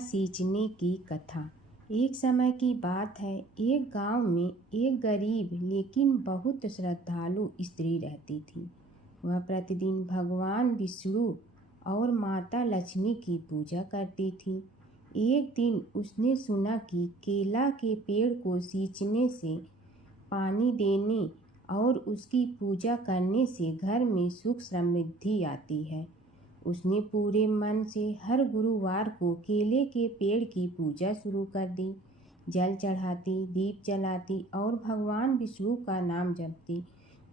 सींचने की कथा। एक समय की बात है, एक गांव में एक गरीब लेकिन बहुत श्रद्धालु स्त्री रहती थी। वह प्रतिदिन भगवान विष्णु और माता लक्ष्मी की पूजा करती थी। एक दिन उसने सुना कि केला के पेड़ को सींचने से, पानी देने और उसकी पूजा करने से घर में सुख समृद्धि आती है। उसने पूरे मन से हर गुरुवार को केले के पेड़ की पूजा शुरू कर दी। जल चढ़ाती, दीप जलाती और भगवान विष्णु का नाम जपती।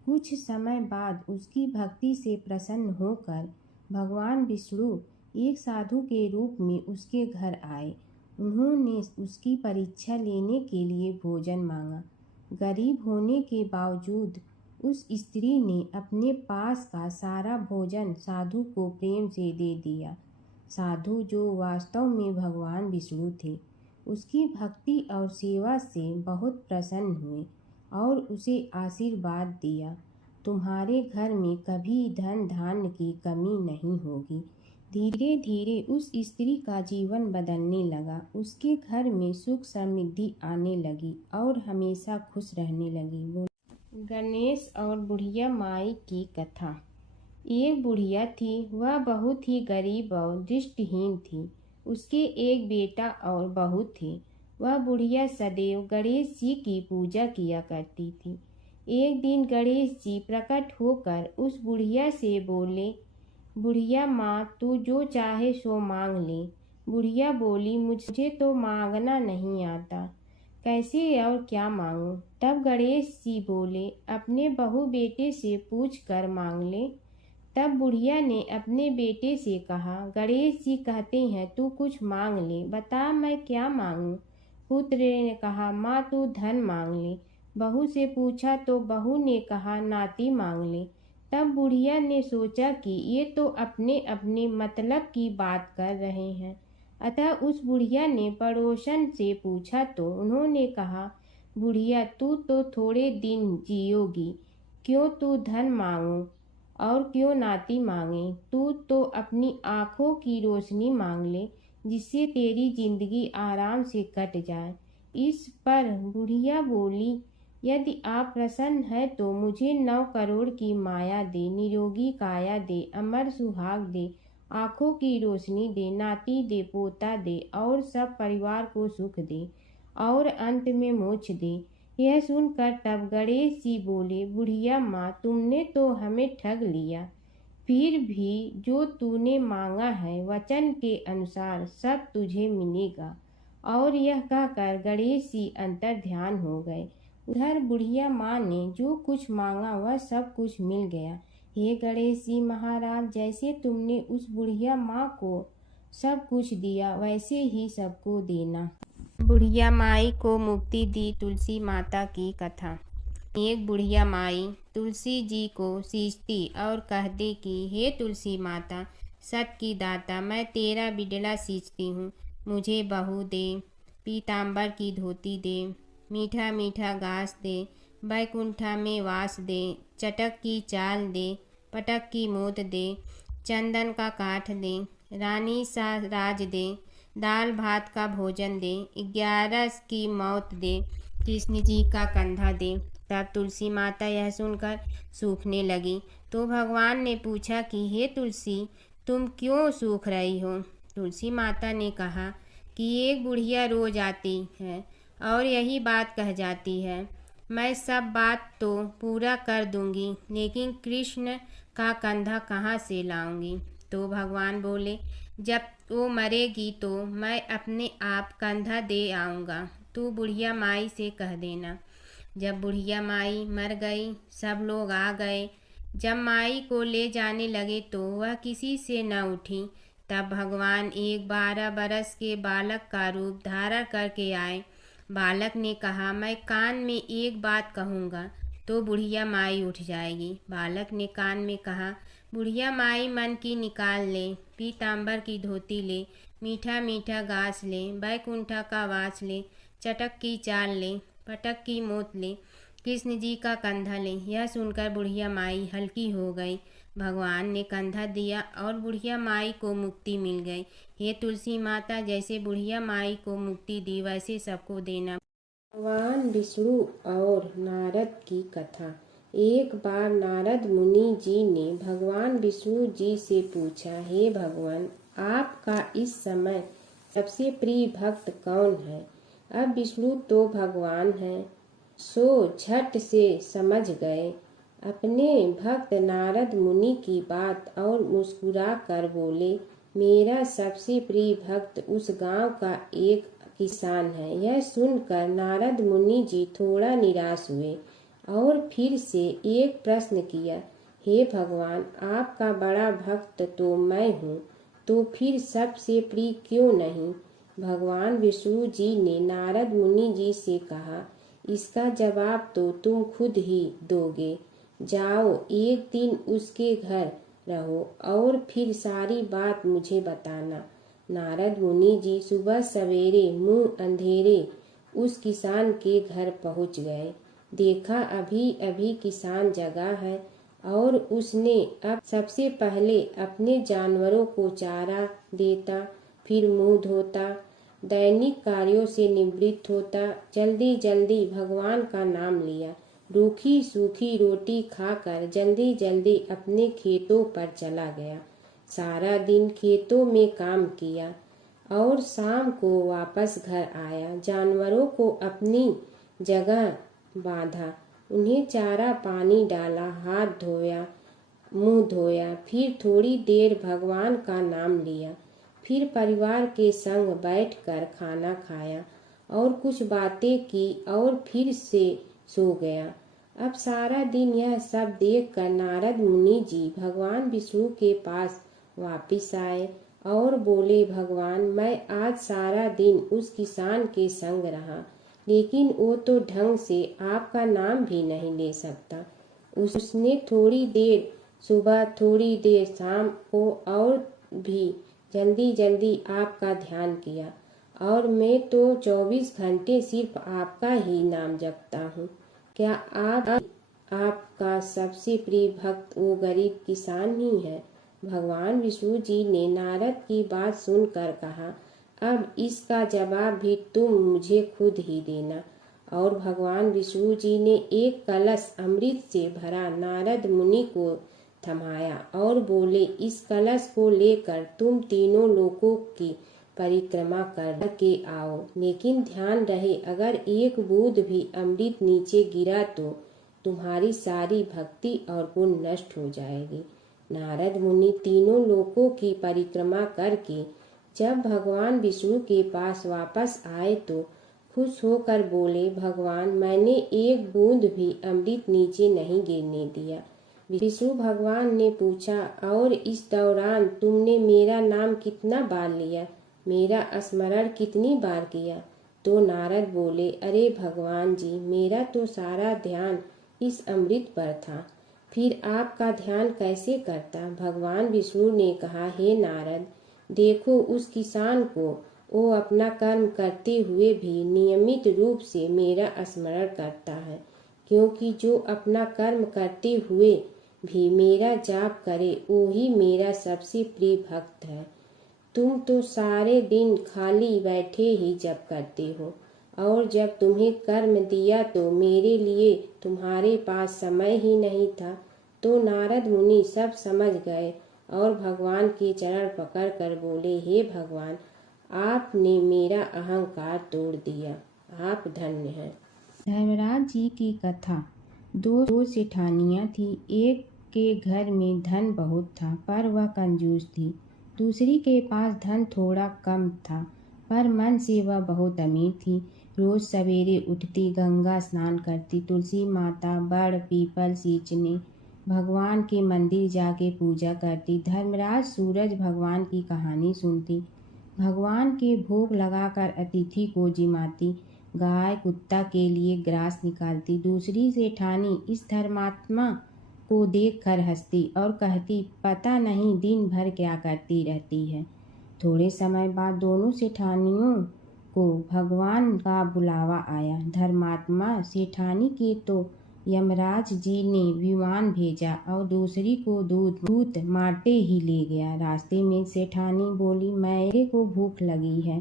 कुछ समय बाद उसकी भक्ति से प्रसन्न होकर भगवान विष्णु एक साधु के रूप में उसके घर आए। उन्होंने उसकी परीक्षा लेने के लिए भोजन मांगा। गरीब होने के बावजूद उस स्त्री ने अपने पास का सारा भोजन साधु को प्रेम से दे दिया। साधु, जो वास्तव में भगवान विष्णु थे, उसकी भक्ति और सेवा से बहुत प्रसन्न हुए और उसे आशीर्वाद दिया, तुम्हारे घर में कभी धन धान्य की कमी नहीं होगी। धीरे धीरे उस स्त्री का जीवन बदलने लगा। उसके घर में सुख समृद्धि आने लगी और हमेशा खुश रहने लगी। गणेश और बुढ़िया माई की कथा। एक बुढ़िया थी, वह बहुत ही गरीब और दृष्टिहीन थी। उसके एक बेटा और बहू थे। वह बुढ़िया सदैव गणेश जी की पूजा किया करती थी। एक दिन गणेश जी प्रकट होकर उस बुढ़िया से बोले, बुढ़िया माँ, तू जो चाहे सो मांग ले। बुढ़िया बोली, मुझे तो मांगना नहीं आता, कैसे और क्या मांगूं? तब गणेश जी बोले, अपने बहू बेटे से पूछ कर मांग ले। तब बुढ़िया ने अपने बेटे से कहा, गणेश जी कहते हैं तू कुछ मांग ले, बता मैं क्या मांगूं? पुत्र ने कहा, माँ तू धन मांग ले। बहू से पूछा तो बहू ने कहा, नाती मांग ले। तब बुढ़िया ने सोचा कि ये तो अपने अपने मतलब की बात कर रहे हैं। अतः उस बुढ़िया ने पड़ोसन से पूछा तो उन्होंने कहा, बुढ़िया तू तो थोड़े दिन जियोगी, क्यों तू धन मांगो और क्यों नाती मांगे? तू तो अपनी आँखों की रोशनी मांग ले, जिससे तेरी जिंदगी आराम से कट जाए। इस पर बुढ़िया बोली, यदि आप प्रसन्न हैं तो मुझे 9 करोड़ की माया दे, निरोगी काया दे, अमर सुहाग दे, आँखों की रोशनी दे, नाती दे, पोता दे और सब परिवार को सुख दे और अंत में मोक्ष दे। यह सुनकर तब गणेश जी बोले, बुढ़िया माँ, तुमने तो हमें ठग लिया। फिर भी जो तूने मांगा है वचन के अनुसार सब तुझे मिलेगा। और यह कहकर गणेश जी अंतर ध्यान हो गए। उधर बुढ़िया माँ ने जो कुछ मांगा वह सब कुछ मिल गया। हे गणेश जी महाराज, जैसे तुमने उस बुढ़िया माँ को सब कुछ दिया वैसे ही सबको देना। बुढ़िया माई को मुक्ति दी। तुलसी माता की कथा। एक बुढ़िया माई तुलसी जी को सींचती और कहती कि हे तुलसी माता, सत की दाता, मैं तेरा बिडला सींचती हूँ, मुझे बहू दे, पीताम्बर की धोती दे, मीठा मीठा घास दे, बैकुंठा में वास दे, चटक की चाल दे, पटक की मोत दे, चंदन का काठ दे, रानी सा राज दे, दाल भात का भोजन दे, 11 की मौत दे, कृष्ण जी का कंधा दे। तब तुलसी माता यह सुनकर सूखने लगी। तो भगवान ने पूछा कि हे तुलसी, तुम क्यों सूख रही हो? तुलसी माता ने कहा कि एक बुढ़िया रोज आती है और यही बात कह जाती है, मैं सब बात तो पूरा कर दूंगी, लेकिन कृष्ण का कंधा कहाँ से लाऊंगी? तो भगवान बोले, जब वो मरेगी तो मैं अपने आप कंधा दे आऊँगा, तू बुढ़िया माई से कह देना। जब बुढ़िया माई मर गई, सब लोग आ गए। जब माई को ले जाने लगे तो वह किसी से न उठी। तब भगवान एक 12 बरस के बालक का रूप धारण करके आए। बालक ने कहा, मैं कान में एक बात कहूँगा तो बुढ़िया माई उठ जाएगी। बालक ने कान में कहा, बुढ़िया माई मन की निकाल ले, पीताम्बर की धोती ले, मीठा मीठा घास ले, बैकुंठा का वास ले, चटक की चाल ले, पटक की मोत ले, कृष्ण जी का कंधा ले। यह सुनकर बुढ़िया माई हल्की हो गई। भगवान ने कंधा दिया और बुढ़िया माई को मुक्ति मिल गई। हे तुलसी माता, जैसे बुढ़िया माई को मुक्ति दी वैसे सबको देना। भगवान विष्णु और नारद की कथा। एक बार नारद मुनि जी ने भगवान विष्णु जी से पूछा, हे भगवान, आपका इस समय सबसे प्रिय भक्त कौन है? अब विष्णु तो भगवान हैं, सो झट से समझ गए अपने भक्त नारद मुनि की बात और मुस्कुरा कर बोले, मेरा सबसे प्रिय भक्त उस गांव का एक किसान है। यह सुनकर नारद मुनि जी थोड़ा निराश हुए और फिर से एक प्रश्न किया, हे भगवान, आपका बड़ा भक्त तो मैं हूँ, तो फिर सबसे प्रिय क्यों नहीं? भगवान विष्णु जी ने नारद मुनि जी से कहा, इसका जवाब तो तुम खुद ही दोगे। जाओ, एक दिन उसके घर रहो और फिर सारी बात मुझे बताना। नारद मुनि जी सुबह सवेरे मुंह अंधेरे उस किसान के घर पहुंच गए। देखा अभी अभी किसान जगा है और उसने अब सबसे पहले अपने जानवरों को चारा देता, फिर मुंह धोता, दैनिक कार्यों से निवृत्त होता, जल्दी जल्दी भगवान का नाम लिया, रूखी सूखी रोटी खाकर जल्दी जल्दी अपने खेतों पर चला गया। सारा दिन खेतों में काम किया और शाम को वापस घर आया। जानवरों को अपनी जगह बांधा, उन्हें चारा पानी डाला, हाथ धोया, मुंह धोया, फिर थोड़ी देर भगवान का नाम लिया, फिर परिवार के संग बैठकर खाना खाया और कुछ बातें की और फिर से सो गया। अब सारा दिन यह सब देखकर नारद मुनि जी भगवान विष्णु के पास वापिस आए और बोले, भगवान, मैं आज सारा दिन उस किसान के संग रहा, लेकिन वो तो ढंग से आपका नाम भी नहीं ले सकता। उसने थोड़ी देर सुबह, थोड़ी देर शाम को और भी जल्दी जल्दी आपका ध्यान किया, और मैं तो 24 घंटे सिर्फ आपका ही नाम जपता हूँ। क्या आपका सबसे प्रिय भक्त वो गरीब किसान ही है? भगवान विष्णु जी ने नारद की बात सुनकर कहा, अब इसका जवाब भी तुम मुझे खुद ही देना। और भगवान विष्णु जी ने एक कलश अमृत से भरा नारद मुनि को थमाया और बोले, इस कलश को लेकर तुम तीनों लोकों की परिक्रमा कर के आओ, लेकिन ध्यान रहे अगर एक बूंद भी अमृत नीचे गिरा तो तुम्हारी सारी भक्ति और गुण नष्ट हो जाएगी। नारद मुनि तीनों लोकों की परिक्रमा करके जब भगवान विष्णु के पास वापस आए तो खुश होकर बोले, भगवान, मैंने एक बूंद भी अमृत नीचे नहीं गिरने दिया। विष्णु भगवान ने पूछा, और इस दौरान तुमने मेरा नाम कितना बार लिया, मेरा स्मरण कितनी बार किया? तो नारद बोले, अरे भगवान जी, मेरा तो सारा ध्यान इस अमृत पर था, फिर आपका ध्यान कैसे करता? भगवान विष्णु ने कहा, हे नारद, देखो उस किसान को, वो अपना कर्म करते हुए भी नियमित रूप से मेरा स्मरण करता है, क्योंकि जो अपना कर्म करते हुए भी मेरा जाप करे वो ही मेरा सबसे प्रिय भक्त है। तुम तो सारे दिन खाली बैठे ही जप करते हो, और जब तुम्हें कर्म दिया तो मेरे लिए तुम्हारे पास समय ही नहीं था। तो नारद मुनि सब समझ गए और भगवान के चरण पकड़ कर बोले, हे भगवान, आपने मेरा अहंकार तोड़ दिया, आप धन्य हैं। धर्मराज जी की कथा। दो सेठानियाँ थी। एक के घर में धन बहुत था पर वह कंजूस थी। दूसरी के पास धन थोड़ा कम था पर मन से वह बहुत अमीर थी। रोज सवेरे उठती, गंगा स्नान करती, तुलसी माता, बड़ पीपल सींचने, भगवान के मंदिर जाके पूजा करती। धर्मराज सूरज भगवान की कहानी सुनती, भगवान के भोग लगाकर अतिथि को जिमाती, गाय कुत्ता के लिए ग्रास निकालती। दूसरी सेठानी इस धर्मात्मा को देखकर हंसती और कहती, पता नहीं दिन भर क्या करती रहती है। थोड़े समय बाद दोनों सेठानियों को भगवान का बुलावा आया। धर्मात्मा सेठानी के तो यमराज जी ने विमान भेजा और दूसरी को दूत मारते ही ले गया। रास्ते में सेठानी बोली, मेरे को भूख लगी है।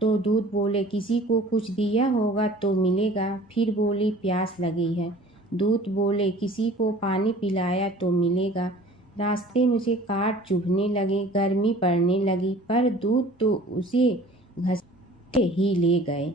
तो दूत बोले, किसी को कुछ दिया होगा तो मिलेगा। फिर बोली, प्यास लगी है। दूत बोले, किसी को पानी पिलाया तो मिलेगा। रास्ते में उसे काट चुभने लगे, गर्मी पड़ने लगी, पर दूत तो उसे घसीटते ही ले गए।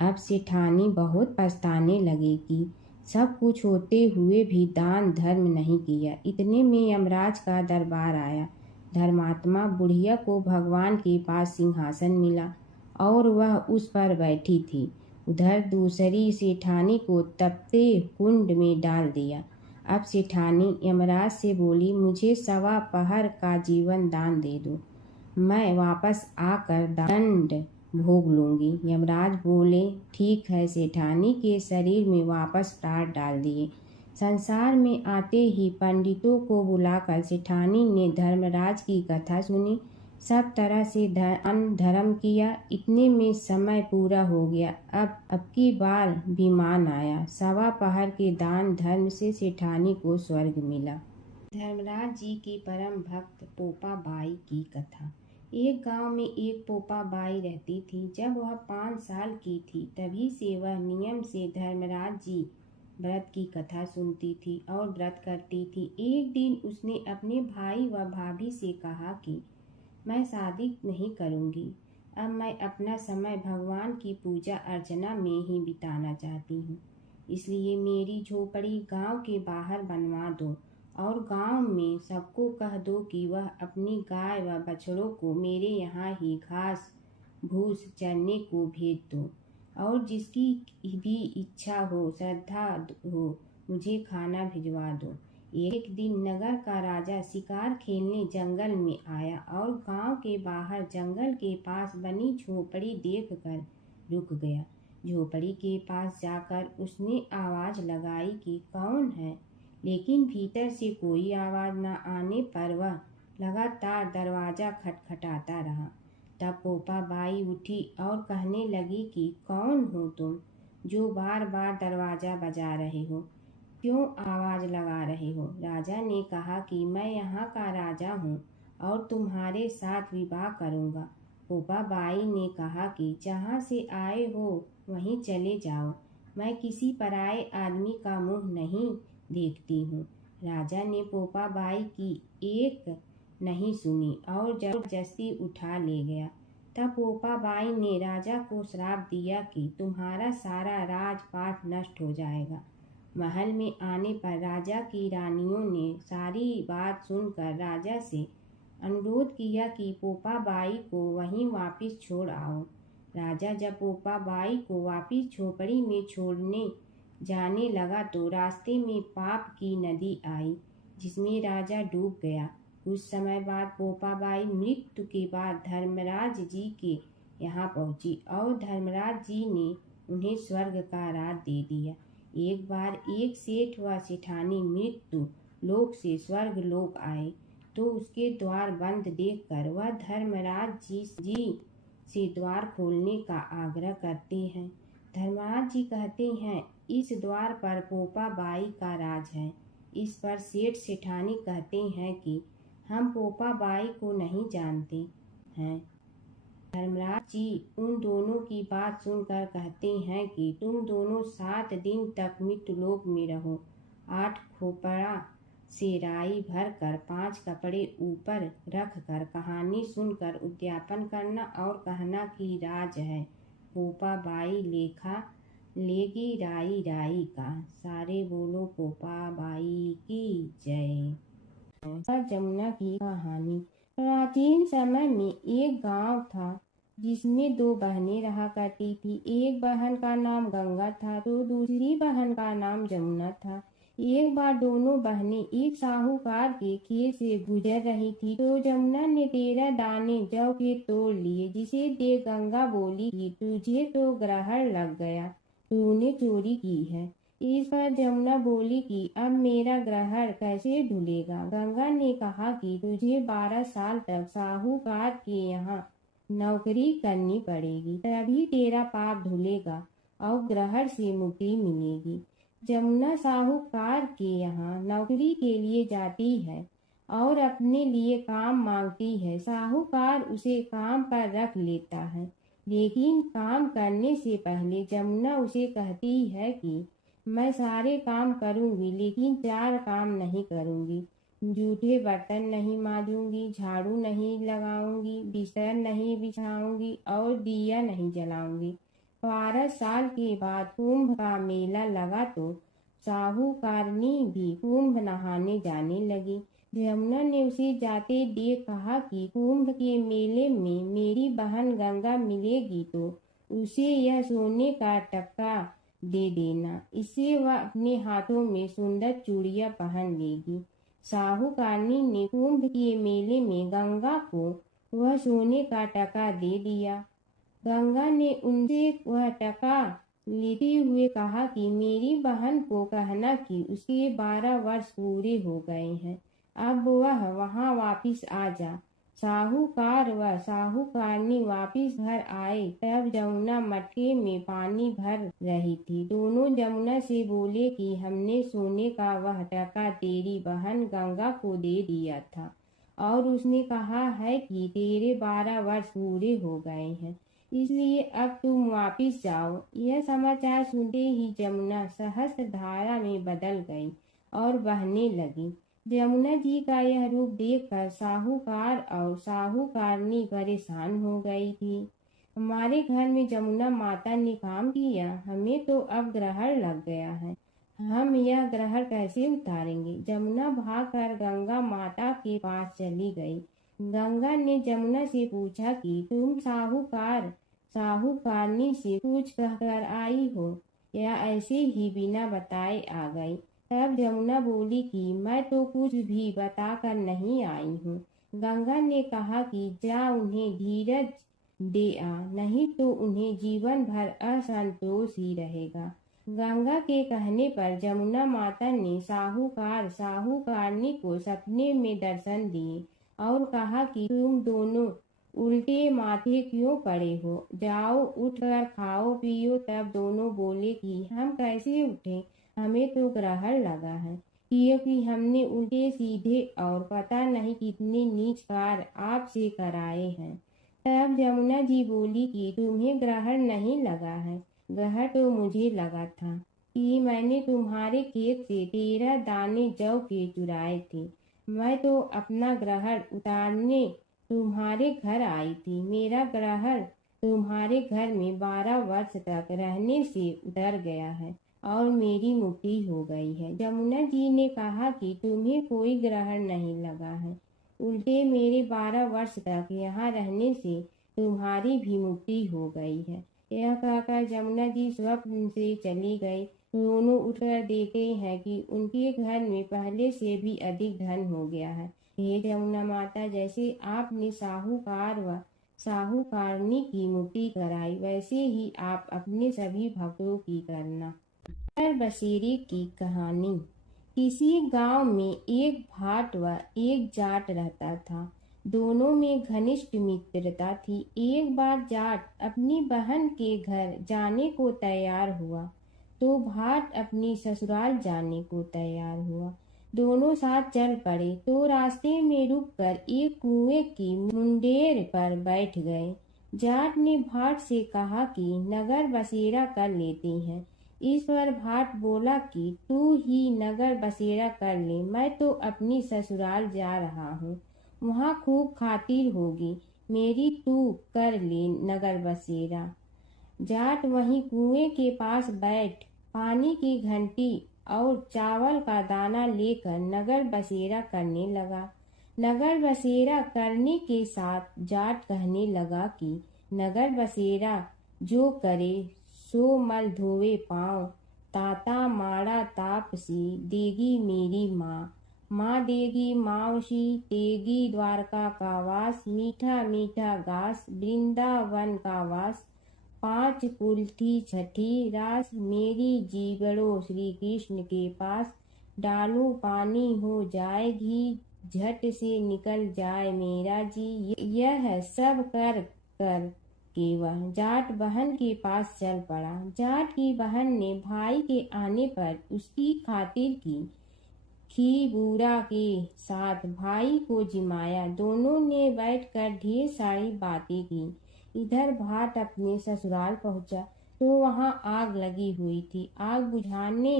अब सेठानी बहुत पछताने लगी कि सब कुछ होते हुए भी दान धर्म नहीं किया। इतने में यमराज का दरबार आया। धर्मात्मा बुढ़िया को भगवान के पास सिंहासन मिला और वह उस पर बैठी थी। उधर दूसरी सेठानी को तपते कुंड में डाल दिया। अब सेठानी यमराज से बोली, मुझे 1.25 पहर का जीवन दान दे दो, मैं वापस आकर दंड भोग लूंगी। यमराज बोले, ठीक है। सेठानी के शरीर में वापस प्राण डाल दिए। संसार में आते ही पंडितों को बुलाकर सेठानी ने धर्मराज की कथा सुनी, सब तरह से धर्म किया। इतने में समय पूरा हो गया। अब की बार विमान आया। 1.25 पहर के दान धर्म से सेठानी को स्वर्ग मिला। धर्मराज जी की परम भक्त पोपा बाई की कथा। एक गांव में एक पोपा बाई रहती थी। जब वह 5 साल की थी तभी से वह नियम से धर्मराज जी व्रत की कथा सुनती थी और व्रत करती थी। एक दिन उसने अपने भाई व भाभी से कहा कि मैं शादी नहीं करूंगी, अब मैं अपना समय भगवान की पूजा अर्चना में ही बिताना चाहती हूँ। इसलिए मेरी झोपड़ी गांव के बाहर बनवा दो और गांव में सबको कह दो कि वह अपनी गाय व बछड़ों को मेरे यहाँ ही घास भूस चरने को भेज दो और जिसकी भी इच्छा हो, श्रद्धा हो, मुझे खाना भिजवा दो। एक दिन नगर का राजा शिकार खेलने जंगल में आया और गांव के बाहर जंगल के पास बनी झोपड़ी देखकर रुक गया। झोपड़ी के पास जाकर उसने आवाज लगाई कि कौन है, लेकिन भीतर से कोई आवाज न आने पर वह लगातार दरवाजा खटखटाता रहा। तब पोपा बाई उठी और कहने लगी कि कौन हो तुम जो बार बार दरवाजा बजा रहे हो, क्यों आवाज लगा रहे हो? राजा ने कहा कि मैं यहाँ का राजा हूँ और तुम्हारे साथ विवाह करूँगा। पोपा बाई ने कहा कि जहाँ से आए हो वहीं चले जाओ, मैं किसी पराये आदमी का मुँह नहीं देखती हूँ। राजा ने पोपा बाई की एक नहीं सुनी और जबरदस्ती उठा ले गया। तब पोपा बाई ने राजा को श्राप दिया कि तुम्हारा सारा राजपाट नष्ट हो जाएगा। महल में आने पर राजा की रानियों ने सारी बात सुनकर राजा से अनुरोध किया कि पोपा बाई को वहीं वापस छोड़ आओ। राजा जब पोपा बाई को वापस झोपड़ी में छोड़ने जाने लगा तो रास्ते में पाप की नदी आई जिसमें राजा डूब गया। कुछ समय बाद पोपा बाई मृत्यु के बाद धर्मराज जी के यहाँ पहुँची और धर्मराज जी ने उन्हें स्वर्ग का राज दे दिया। एक बार एक सेठ व सेठानी मृत्यु लोक से स्वर्ग लोक आए तो उसके द्वार बंद देखकर वह धर्मराज जी से द्वार खोलने का आग्रह करते हैं। धर्मराज जी कहते हैं, इस द्वार पर पोपा बाई का राज है। इस पर सेठ सेठानी कहते हैं कि हम पोपा बाई को नहीं जानते हैं। धर्मराज जी उन दोनों की बात सुनकर कहते हैं कि तुम दोनों 7 दिन तक मृत्युलोक में रहो। 8 खोपड़ा से राई भरकर 5 कपड़े ऊपर रखकर कहानी सुनकर उद्यापन करना और कहना कि राज है, पोपा बाई लेखा लेगी राई राई का। सारे बोलो पोपा बाई की जय। जमुना की कहानी। प्राचीन समय में एक गांव था जिसमें 2 बहनें रहा करती थी। एक बहन का नाम गंगा था तो दूसरी बहन का नाम जमुना था। एक बार दोनों बहनें एक साहूकार के खेत से गुजर रही थी तो जमुना ने 13 दाने जौ के तोड़ लिए, जिसे देख गंगा बोली कि तुझे तो ग्रहण लग गया, तूने चोरी की है। इस पर जमुना बोली कि अब मेरा ग्रहण कैसे धुलेगा। गंगा ने कहा कि तुझे 12 साल तक साहूकार के यहाँ नौकरी करनी पड़ेगी, तभी तेरा पाप धुलेगा और ग्रहण से मुक्ति मिलेगी। जमुना साहूकार के यहाँ नौकरी के लिए जाती है और अपने लिए काम मांगती है। साहूकार उसे काम पर रख लेता है, लेकिन काम करने से पहले जमुना उसे कहती है कि मैं सारे काम करूंगी, लेकिन 4 काम नहीं करूंगी। जूठे बर्तन नहीं मांजूंगी, झाड़ू नहीं लगाऊंगी, बिस्तर नहीं बिछाऊंगी और दिया नहीं जलाऊंगी। 12 साल के बाद कुंभ का मेला लगा तो साहूकारनी भी कुंभ नहाने जाने लगी। यमुना ने उसे जाते देख कहा कि कुंभ के मेले में मेरी बहन गंगा मिलेगी तो उसे यह सोने का टक्का दे देना, इससे वह अपने हाथों में सुंदर चूड़ियां पहन लेगी। साहूकारनी ने कुंभ के मेले में गंगा को वह सोने का टका दे दिया। गंगा ने उनसे वह टका लेते हुए कहा कि मेरी बहन को कहना कि उसके 12 वर्ष पूरे हो गए हैं, अब वह वहां वापिस आ जा। साहूकार व साहूकारनी वापिस घर आए तब जमुना मटके में पानी भर रही थी। दोनों जमुना से बोले कि हमने सोने का वह टका तेरी बहन गंगा को दे दिया था और उसने कहा है कि तेरे 12 वर्ष पूरे हो गए हैं, इसलिए अब तुम वापिस जाओ। यह समाचार सुनते ही जमुना सहस्त्र धारा में बदल गई और बहने लगी। यमुना जी का यह रूप देखकर साहूकार और साहूकारनी परेशान हो गई थी। हमारे घर में जमुना माता ने काम किया, हमें तो अब ग्रहण लग गया है, हम यह ग्रहण कैसे उतारेंगे। जमुना भागकर गंगा माता के पास चली गई। गंगा ने जमुना से पूछा कि तुम साहूकारनी से कुछ कहकर आई हो या ऐसे ही बिना बताए आ गई। तब जमुना बोली कि मैं तो कुछ भी बताकर नहीं आई हूँ। गंगा ने कहा कि जा उन्हें धीरज दे आ, नहीं तो उन्हें जीवन भर असंतोष ही रहेगा। गंगा के कहने पर जमुना माता ने साहूकारनी को सपने में दर्शन दिए और कहा कि तुम दोनों उल्टे माथे क्यों पड़े हो, जाओ उठकर खाओ पियो। तब दोनों बोले कि हम कैसे उठे, हमें तो ग्रहण लगा है, क्योंकि हमने उल्टे सीधे और पता नहीं कितने नीच कार्य आपसे कराए हैं। तब यमुना जी बोली कि तुम्हें ग्रहण नहीं लगा है, ग्रहण तो मुझे लगा था कि मैंने तुम्हारे खेत से 13 दाने जौ के चुराए थे। मैं तो अपना ग्रहण उतारने तुम्हारे घर आई थी। मेरा ग्रहण तुम्हारे घर में 12 वर्ष तक रहने से उतर गया है और मेरी मुक्ति हो गई है। यमुना जी ने कहा कि तुम्हें कोई ग्रहण नहीं लगा है, उल्टे मेरे 12 वर्ष तक यहाँ रहने से तुम्हारी भी मुक्ति हो गई है। यह कहकर यमुना जी स्वप्न से चली गई। दोनों उठकर देखते हैं कि उनके घर में पहले से भी अधिक धन हो गया है। हे यमुना माता, जैसे आपने साहूकार व साहूकारनी की मुक्ति कराई, वैसे ही आप अपने सभी भक्तों की करना। नगर बसेरे की कहानी। किसी गांव में एक भाट व एक जाट रहता था। दोनों में घनिष्ठ मित्रता थी। एक बार जाट अपनी बहन के घर जाने को तैयार हुआ तो भाट अपनी ससुराल जाने को तैयार हुआ। दोनों साथ चल पड़े तो रास्ते में रुककर एक कुएं की मुंडेर पर बैठ गए। जाट ने भाट से कहा कि नगर बसेरा कर लेते हैं। इस पर भाट बोला कि तू ही नगर बसेरा कर ले, मैं तो अपनी ससुराल जा रहा हूँ, वहाँ खूब खातिर होगी मेरी, तू कर ले नगर बसेरा। जाट वहीं कुएं के पास बैठ पानी की घंटी और चावल का दाना लेकर नगर बसेरा करने लगा। नगर बसेरा करने के साथ जाट कहने लगा कि नगर बसेरा जो करे सो मल धोवे पाँव, ताता माड़ा तापसी देगी मेरी माँ, माँ देगी मावशी तेगी द्वारका का वास, मीठा मीठा घास वृंदावन का वास, 5 कुल्थी छठी रास, मेरी जीवड़ो श्री कृष्ण के पास, डालू पानी हो जाए घी, झट से निकल जाए मेरा जी। यह सब कर कर कि वह जाट बहन के पास चल पड़ा। जाट की बहन ने भाई के आने पर उसकी खातिर की खीबूरा के साथ भाई को जिमाया। दोनों ने बैठकर ढेर सारी बातें की। इधर भाट अपने ससुराल पहुंचा तो वहां आग लगी हुई थी। आग बुझाने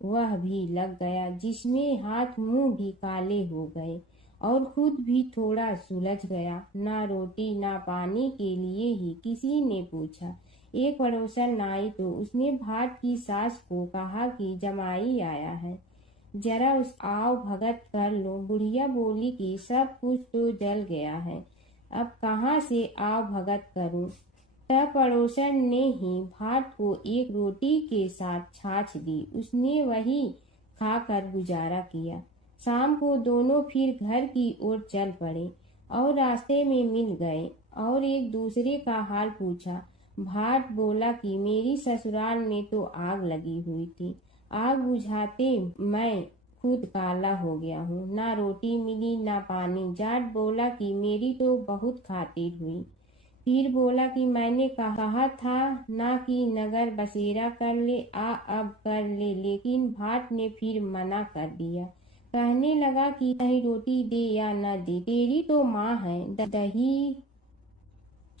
वह भी लग गया, जिसमें हाथ मुंह भी काले हो गए और खुद भी थोड़ा सुलझ गया। ना रोटी ना पानी के लिए ही किसी ने पूछा। एक पड़ोसन आई तो उसने भाट की सास को कहा कि जमाई आया है, जरा उस आओ भगत कर लो। बुढ़िया बोली कि सब कुछ तो जल गया है, अब कहाँ से आओ भगत करूं। तब पड़ोसन ने ही भाट को एक रोटी के साथ छाछ दी। उसने वही खाकर गुजारा किया। शाम को दोनों फिर घर की ओर चल पड़े और रास्ते में मिल गए और एक दूसरे का हाल पूछा। भाट बोला कि मेरी ससुराल में तो आग लगी हुई थी, आग बुझाते मैं खुद काला हो गया हूँ, ना रोटी मिली ना पानी। जाट बोला कि मेरी तो बहुत खातिर हुई। फिर बोला कि मैंने कहा था ना कि नगर बसेरा कर ले, अब कर ले, लेकिन भाट ने फिर मना कर दिया। कहने लगा कि चाहे रोटी दे या न दे, तेरी तो माँ है, दही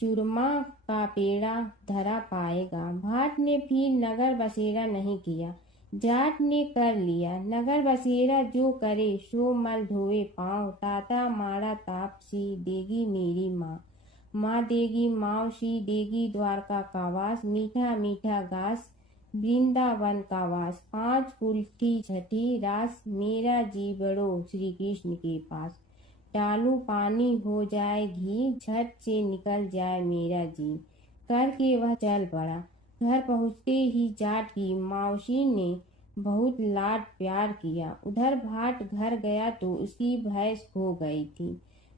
चूरमा का पेड़ा धरा पाएगा। भाट ने फिर नगर बसेरा नहीं किया, जाट ने कर लिया। नगर बसेरा जो करे सो मल धोए पाँव, ताता माड़ा तापसी देगी मेरी माँ। माँ देगी मावसी देगी द्वारका का वास, मीठा मीठा घास वृंदावन का वास। 5 कुल्ठी छठी रास, मेरा जी बड़ो श्री कृष्ण के पास। डालू पानी हो जाए घी, झट से निकल जाए मेरा जी। करके वह चल पड़ा। घर पहुँचते ही जाट की मौसी ने बहुत लाड प्यार किया। उधर भाट घर गया तो उसकी भैंस खो गई थी।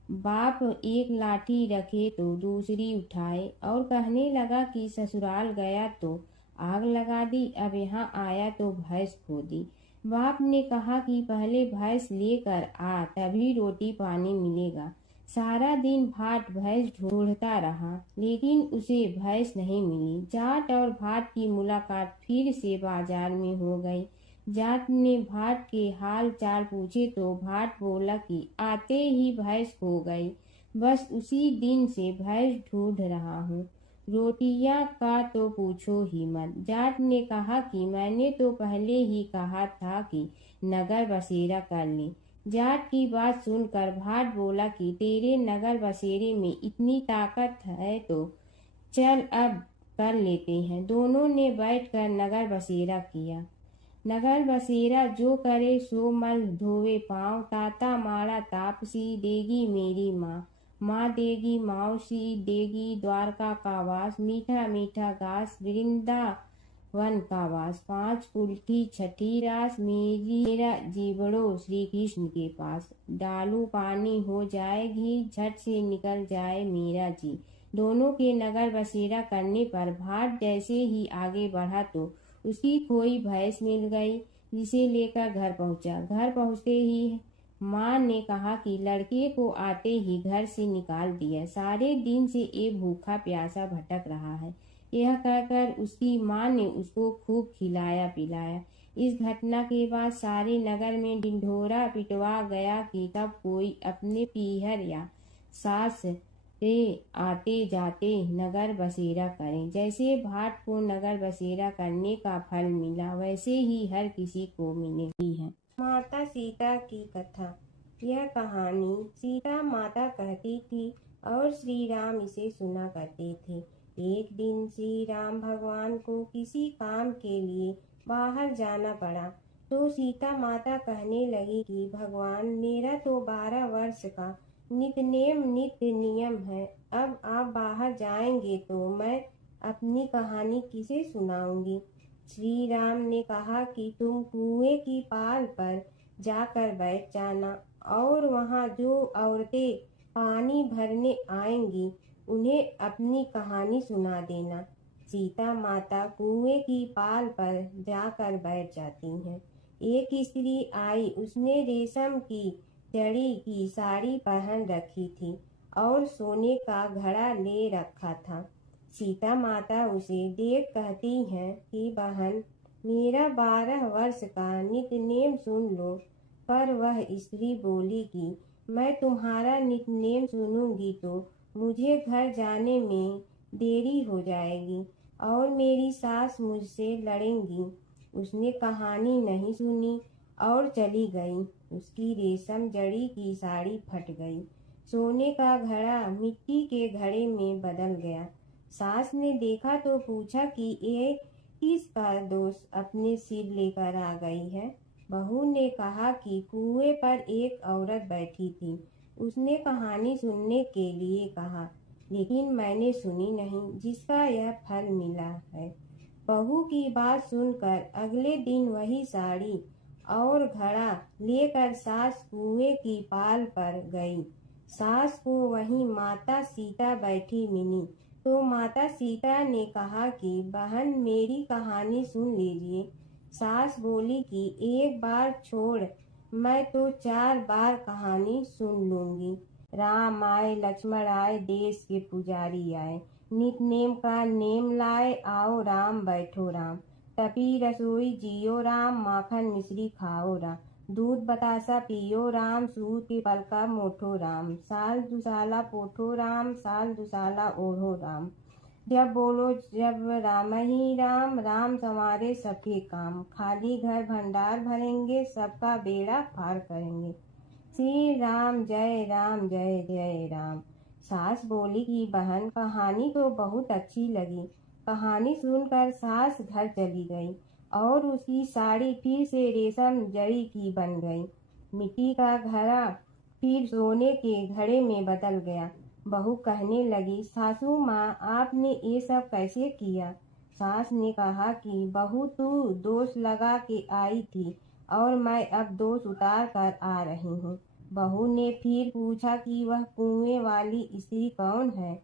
बाप एक लाठी रखे तो दूसरी उठाए और कहने लगा कि ससुराल गया तो आग लगा दी, अब यहाँ आया तो भैंस खो दी। बाप ने कहा कि पहले भैंस लेकर आ, तभी रोटी पानी मिलेगा। सारा दिन भाट भैंस ढूंढता रहा, लेकिन उसे भैंस नहीं मिली। जाट और भाट की मुलाकात फिर से बाजार में हो गई। जाट ने भाट के हाल चाल पूछे तो भाट बोला कि आते ही भैंस खो गई, बस उसी दिन से भैंस ढूंढ रहा हूँ। रोटियां का तो पूछो ही मत। जाट ने कहा कि मैंने तो पहले ही कहा था कि नगर बसेरा कर ले। जाट की बात सुनकर भाट बोला कि तेरे नगर बसेरे में इतनी ताकत है तो चल अब कर लेते हैं। दोनों ने बैठकर नगर बसेरा किया। नगर बसेरा जो करे सो मल धोवे पाँव, ताता माड़ा तापसी देगी मेरी माँ। माँ देगी मौसी देगी द्वारका का वास, मीठा मीठा घास वृंदावन का वास। 5 कुल्ठी छठी रास, मेरा जीवड़ो श्री कृष्ण के पास। डालू पानी हो जाए घी, झट से निकल जाए मेरा जी। दोनों के नगर बसेरा करने पर भाट जैसे ही आगे बढ़ा तो उसकी खोई भैंस मिल गई, जिसे लेकर घर पहुंचा। घर पहुंचते ही माँ ने कहा कि लड़के को आते ही घर से निकाल दिया, सारे दिन से ये भूखा प्यासा भटक रहा है। यह कहकर उसकी माँ ने उसको खूब खिलाया पिलाया। इस घटना के बाद सारे नगर में ढिंढोरा पिटवा गया कि तब कोई अपने पीहर या सास से आते जाते नगर बसेरा करें। जैसे भाट को नगर बसेरा करने का फल मिला, वैसे ही हर किसी को मिलेगी है। माता सीता की कथा। यह कहानी सीता माता कहती थी और श्री राम इसे सुना करते थे। एक दिन श्री राम भगवान को किसी काम के लिए बाहर जाना पड़ा तो सीता माता कहने लगी कि भगवान, मेरा तो 12 वर्ष का नित्य नियम है, अब आप बाहर जाएंगे तो मैं अपनी कहानी किसे सुनाऊंगी। श्री राम ने कहा कि तुम कुएं की पाल पर जाकर बैठ जाना और वहाँ जो औरतें पानी भरने आएंगी उन्हें अपनी कहानी सुना देना। सीता माता कुएं की पाल पर जाकर बैठ जाती हैं। एक स्त्री आई, उसने रेशम की जड़ी की साड़ी पहन रखी थी और सोने का घड़ा ले रखा था। सीता माता उसे देख कहती हैं कि बहन, मेरा 12 वर्ष का नित्यनेम सुन लो। पर वह स्त्री बोली कि मैं तुम्हारा नित्यनेम सुनूंगी तो मुझे घर जाने में देरी हो जाएगी और मेरी सास मुझसे लड़ेंगी। उसने कहानी नहीं सुनी और चली गई। उसकी रेशम जड़ी की साड़ी फट गई। सोने का घड़ा मिट्टी के घड़े में बदल गया। सास ने देखा तो पूछा कि ये किसका दोष अपने सिर लेकर आ गई है। बहू ने कहा कि कुएं पर एक औरत बैठी थी। उसने कहानी सुनने के लिए कहा, लेकिन मैंने सुनी नहीं, जिसका यह फल मिला है। बहू की बात सुनकर अगले दिन वही साड़ी और घड़ा लेकर सास कुएं की पाल पर गई। सास को वहीं माता सीता बैठी मिली तो माता सीता ने कहा कि बहन, मेरी कहानी सुन लीजिए। सास बोली कि एक बार छोड़, मैं तो 4 बार कहानी सुन लूंगी। राम आए लक्ष्मण आए देश के पुजारी आए, नित नेम का नेम लाए आओ राम बैठो राम। तपी रसोई जियो राम, माखन मिश्री खाओ राम। दूध बतासा पियो राम, सूत के पलका मोठो राम। साल दुसाला पोठो राम, साल दुसाला ओढ़ो राम। जब बोलो जब राम ही राम, राम संवारे सबके काम। खाली घर भंडार भरेंगे, सबका बेड़ा पार करेंगे। श्री राम जय राम जय जय राम। सास बोली कि बहन, कहानी तो बहुत अच्छी लगी। कहानी सुनकर सास घर चली गई और उसकी साड़ी फिर से रेशम जड़ी की बन गई। मिट्टी का घड़ा फिर सोने के घड़े में बदल गया। बहू कहने लगी, सासू माँ, आपने ये सब कैसे किया? सास ने कहा कि बहू, तू दोष लगा के आई थी और मैं अब दोष उतार कर आ रही हूँ। बहू ने फिर पूछा कि वह कुएं वाली स्त्री कौन है?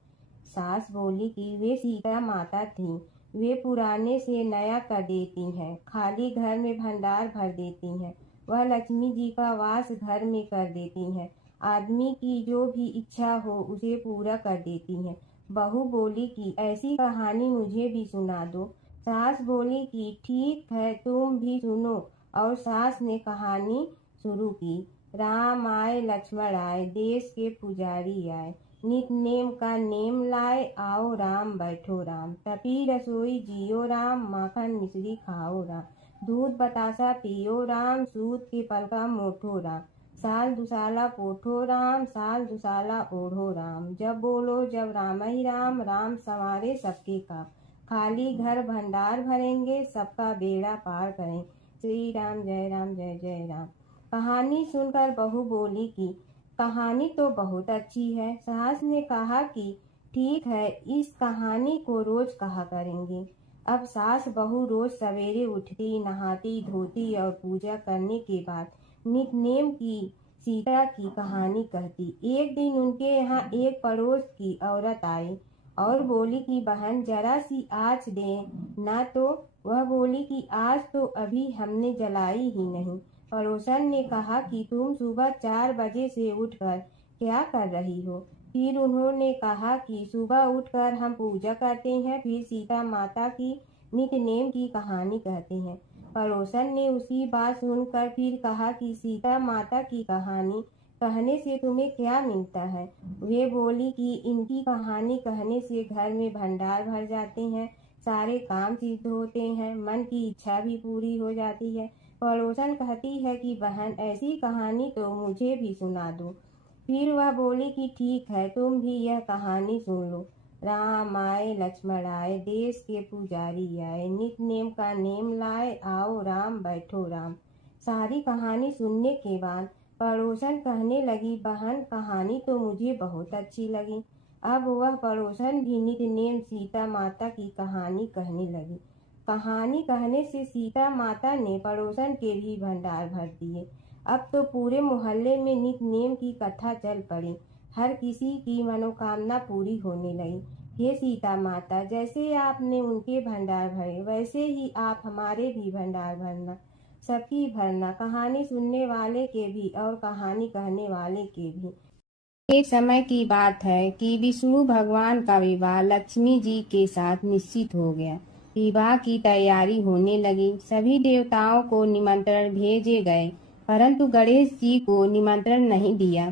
सास बोली कि वे सीता माता थी। वे पुराने से नया कर देती हैं, खाली घर में भंडार भर देती हैं। वह लक्ष्मी जी का वास घर में कर देती हैं। आदमी की जो भी इच्छा हो उसे पूरा कर देती हैं। बहू बोली कि ऐसी कहानी मुझे भी सुना दो। सास बोली कि ठीक है, तुम भी सुनो। और सास ने कहानी शुरू की। राम आए लक्ष्मण आए देश के पुजारी आए, नित नेम का नेम लाए आओ राम बैठो राम। तपी रसोई जियो राम, माखन मिश्री खाओ राम। दूध बतासा पियो राम, सूत के पलका मोठो राम। साल दुसाला पोठो राम, साल दुसाला ओढ़ो राम। जब बोलो जब राम ही राम, राम संवारे सबके काम। खाली घर भंडार भरेंगे, सबका बेड़ा पार करें। श्री राम जय जय राम। कहानी सुनकर बहू बोली कि कहानी तो बहुत अच्छी है। सास ने कहा कि ठीक है, इस कहानी को रोज कहा करेंगे। अब सास बहू रोज सवेरे उठती, नहाती धोती और पूजा करने के बाद नितनेम की सीता की कहानी कहती। एक दिन उनके यहाँ एक पड़ोस की औरत आई और बोली कि बहन, जरा सी आँच दे ना। तो वह बोली कि आज तो अभी हमने जलाई ही नहीं। पड़ोसन ने कहा कि तुम सुबह 4 बजे से उठकर क्या कर रही हो? फिर उन्होंने कहा कि सुबह उठकर हम पूजा करते हैं, फिर सीता माता की नितनेम की कहानी कहते हैं। पड़ोसन ने उसकी बात सुनकर फिर कहा कि सीता माता की कहानी कहने से तुम्हें क्या मिलता है? वे बोली कि इनकी कहानी कहने से घर में भंडार भर जाते हैं, सारे काम सिद्ध होते हैं, मन की इच्छा भी पूरी हो जाती है। पड़ोसन कहती है कि बहन, ऐसी कहानी तो मुझे भी सुना दो। फिर वह बोली कि ठीक है, तुम भी यह कहानी सुन लो। राम आए लक्ष्मण आए देश के पुजारी आए, नित नेम का नेम लाए आओ राम बैठो राम। सारी कहानी सुनने के बाद पड़ोसन कहने लगी, बहन, कहानी तो मुझे बहुत अच्छी लगी। अब वह पड़ोसन भी नित नेम सीता माता की कहानी कहने लगी। कहानी कहने से सीता माता ने पड़ोसन के भी भंडार भर दिए। अब तो पूरे मोहल्ले में नित नेम की कथा चल पड़ी। हर किसी की मनोकामना पूरी होने लगी। हे सीता माता, जैसे आपने उनके भंडार भरे, वैसे ही आप हमारे भी भंडार भरना, सबकी भरना, कहानी सुनने वाले के भी और कहानी कहने वाले के भी। एक समय की बात है कि विष्णु भगवान का विवाह लक्ष्मी जी के साथ निश्चित हो गया। विवाह की तैयारी होने लगी। सभी देवताओं को निमंत्रण भेजे गए, परंतु गणेश जी को निमंत्रण नहीं दिया।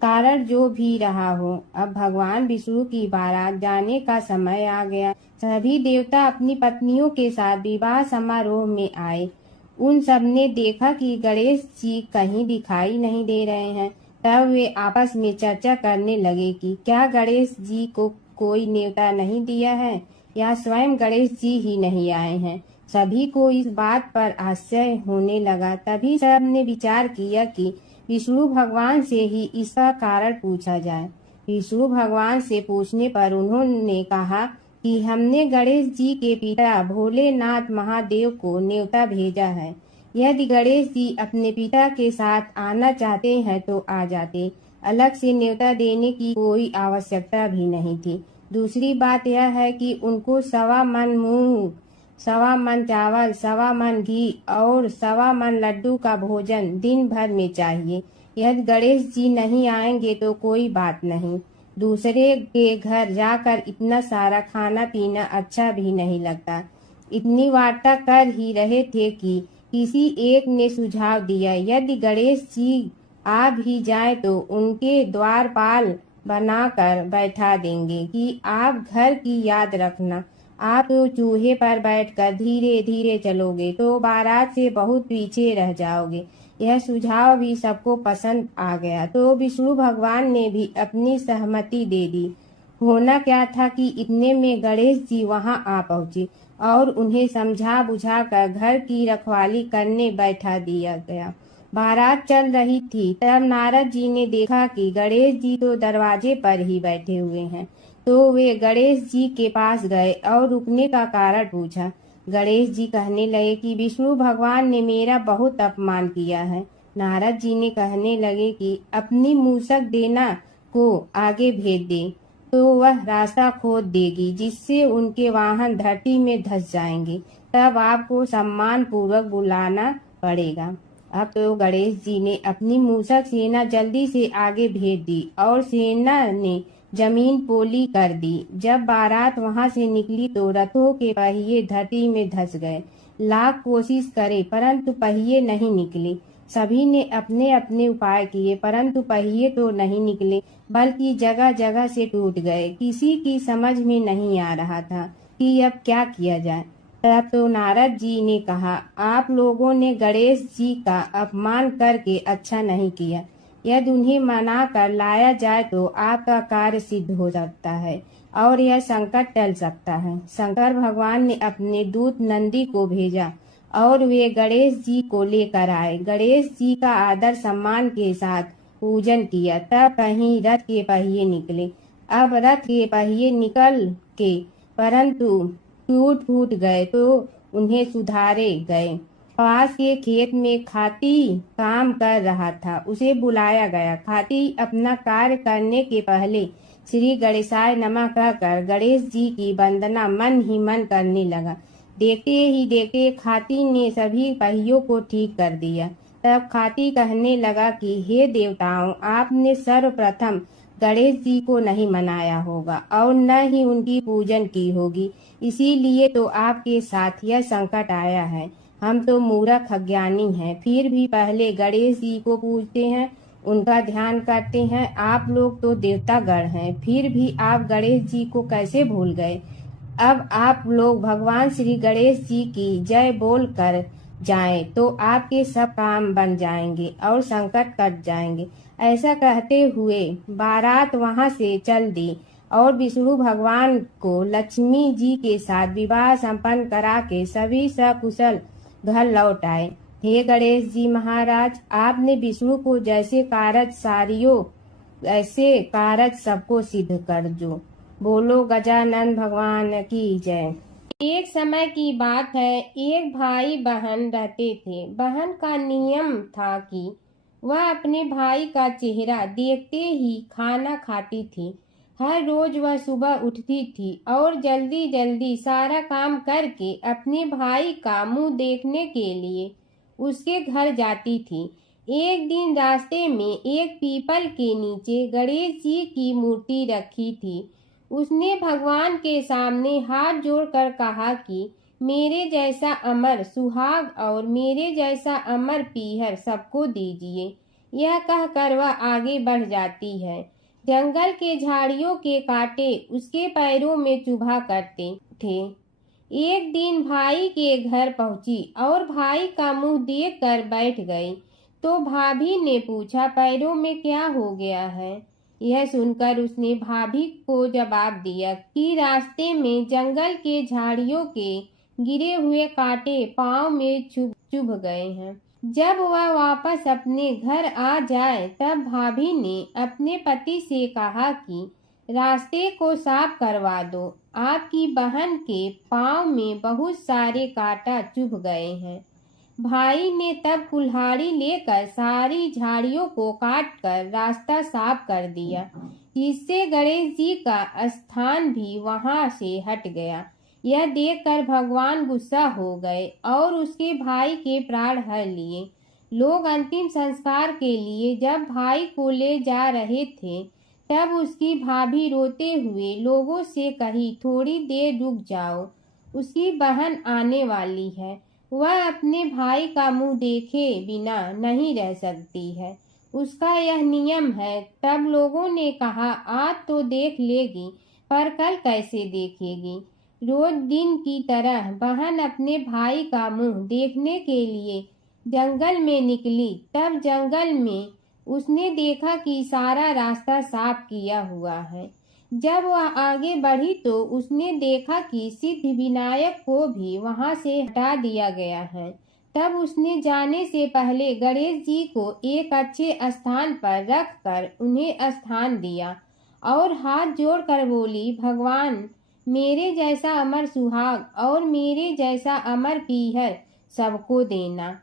कारण जो भी रहा हो, अब भगवान विष्णु की बारात जाने का समय आ गया। सभी देवता अपनी पत्नियों के साथ विवाह समारोह में आए। उन सब ने देखा कि गणेश जी कहीं दिखाई नहीं दे रहे हैं। तब वे आपस में चर्चा करने लगे कि क्या गणेश जी को कोई न्योता नहीं दिया है या स्वयं गणेश जी ही नहीं आए हैं। सभी को इस बात पर आश्चर्य होने लगा। तभी सब ने विचार किया कि विष्णु भगवान से ही इसका कारण पूछा जाए। विष्णु भगवान से पूछने पर उन्होंने कहा कि हमने गणेश जी के पिता भोलेनाथ महादेव को न्योता भेजा है। यदि गणेश जी अपने पिता के साथ आना चाहते हैं तो आ जाते। अलग से न्योता देने की कोई आवश्यकता भी नहीं थी। दूसरी बात यह है कि उनको 1.25 मन मूंग, 1.25 मन चावल, 1.25 मन घी और 1.25 मन लड्डू का भोजन दिन भर में चाहिए। यदि गणेश जी नहीं आएंगे तो कोई बात नहीं। दूसरे के घर जाकर इतना सारा खाना पीना अच्छा भी नहीं लगता। इतनी वार्ता कर ही रहे थे कि किसी एक ने सुझाव दिया, यदि गणेश जी आ भी जाए तो उनके द्वारपाल बनाकर बैठा देंगे कि आप घर की याद रखना। आप तो चूहे पर बैठकर धीरे धीरे चलोगे तो बारात से बहुत पीछे रह जाओगे। यह सुझाव भी सबको पसंद आ गया तो विष्णु भगवान ने भी अपनी सहमति दे दी। होना क्या था कि इतने में गणेश जी वहां आ पहुंचे और उन्हें समझा बुझा कर घर की रखवाली करने बैठा दिया गया। बारात चल रही थी, तब नारद जी ने देखा कि गणेश जी तो दरवाजे पर ही बैठे हुए हैं। तो वे गणेश जी के पास गए और रुकने का कारण पूछा। गणेश जी कहने लगे कि विष्णु भगवान ने मेरा बहुत अपमान किया है। नारद जी ने कहने लगे कि अपनी मूसक देना को आगे भेज दे तो वह रास्ता खोद देगी, जिससे उनके वाहन धरती में धंस जाएंगे। तब आपको सम्मान पूर्वक बुलाना पड़ेगा। अब तो गणेश जी ने अपनी मूसक सेना जल्दी से आगे भेज दी और सेना ने जमीन पोली कर दी। जब बारात वहां से निकली तो रथों के पहिए धरती में धंस गए। लाख कोशिश करे परंतु पहिए नहीं निकले। सभी ने अपने अपने उपाय किए परंतु पहिए तो नहीं निकले, बल्कि जगह जगह से टूट गए। किसी की समझ में नहीं आ रहा था कि अब क्या किया जाए। तब तो नारद जी ने कहा, आप लोगों ने गणेश जी का अपमान करके अच्छा नहीं किया। यदि उन्हें मना कर लाया जाए तो आपका कार्य सिद्ध हो सकता है और यह संकट टल सकता है। शंकर भगवान ने अपने दूत नंदी को भेजा और वे गणेश जी को लेकर आए। गणेश जी का आदर सम्मान के साथ पूजन किया। तब कहीं रथ के पहिए निकले। अब रथ के पहिए निकल के परंतु टूट फूट गए तो उन्हें सुधारे गए। पास के खेत में खाती काम कर रहा था, उसे बुलाया गया। खाती अपना कार्य करने के पहले श्री गणेशाय नमः कहकर गणेश जी की वंदना मन ही मन करने लगा। देखते ही देखते खाती ने सभी पहियों को ठीक कर दिया। तब खाती कहने लगा कि हे देवताओं, आपने सर्वप्रथम गणेश जी को नहीं मनाया होगा और न ही उनकी पूजन की होगी, इसीलिए तो आपके साथ यह संकट आया है। हम तो मूर्ख अज्ञानी हैं, फिर भी पहले गणेश जी को पूजते हैं, उनका ध्यान करते हैं। आप लोग तो देवतागण हैं, फिर भी आप गणेश जी को कैसे भूल गए। अब आप लोग भगवान श्री गणेश जी की जय बोल कर जाएं तो आपके सब काम बन जाएंगे और संकट कट जाएंगे। ऐसा कहते हुए बारात वहां से चल दी और विष्णु भगवान को लक्ष्मी जी के साथ विवाह संपन्न करा के सभी सकुशल घर लौट आए। हे गणेश जी महाराज, आपने विष्णु को जैसे कारज सारियो ऐसे कारज सबको सिद्ध कर जो। बोलो गजानन भगवान की जय। एक समय की बात है, एक भाई बहन रहते थे। बहन का नियम था कि वह अपने भाई का चेहरा देखते ही खाना खाती थी। हर रोज वह सुबह उठती थी और जल्दी जल्दी सारा काम करके अपने भाई का मुंह देखने के लिए उसके घर जाती थी। एक दिन रास्ते में एक पीपल के नीचे गणेश जी की मूर्ति रखी थी। उसने भगवान के सामने हाथ जोड़कर कहा कि मेरे जैसा अमर सुहाग और मेरे जैसा अमर पीहर सबको दीजिए। यह कहकर वह आगे बढ़ जाती है। जंगल के झाड़ियों के कांटे उसके पैरों में चुभा करते थे। एक दिन भाई के घर पहुंची और भाई का मुंह देख कर बैठ गई। तो भाभी ने पूछा, पैरों में क्या हो गया है? यह सुनकर उसने भाभी को जवाब दिया कि रास्ते में जंगल के झाड़ियों के गिरे हुए कांटे पांव में चुभ गए हैं। जब वह वापस अपने घर आ जाए तब भाभी ने अपने पति से कहा कि रास्ते को साफ करवा दो, आपकी बहन के पांव में बहुत सारे कांटा चुभ गए हैं। भाई ने तब कुल्हाड़ी लेकर सारी झाड़ियों को काटकर रास्ता साफ कर दिया, जिससे गणेश जी का स्थान भी वहां से हट गया। यह देखकर भगवान गुस्सा हो गए और उसके भाई के प्राण हर लिए। लोग अंतिम संस्कार के लिए जब भाई को ले जा रहे थे तब उसकी भाभी रोते हुए लोगों से कही, थोड़ी देर रुक जाओ, उसकी बहन आने वाली है। वह अपने भाई का मुंह देखे बिना नहीं रह सकती है, उसका यह नियम है। तब लोगों ने कहा, आज तो देख लेगी पर कल कैसे देखेगी? रोज दिन की तरह बहन अपने भाई का मुंह देखने के लिए जंगल में निकली। तब जंगल में उसने देखा कि सारा रास्ता साफ किया हुआ है। जब वह आगे बढ़ी तो उसने देखा कि सिद्धि विनायक को भी वहां से हटा दिया गया है। तब उसने जाने से पहले गणेश जी को एक अच्छे स्थान पर रखकर उन्हें स्थान दिया और हाथ जोड़कर बोली, भगवान मेरे जैसा अमर सुहाग और मेरे जैसा अमर पीहर सबको देना।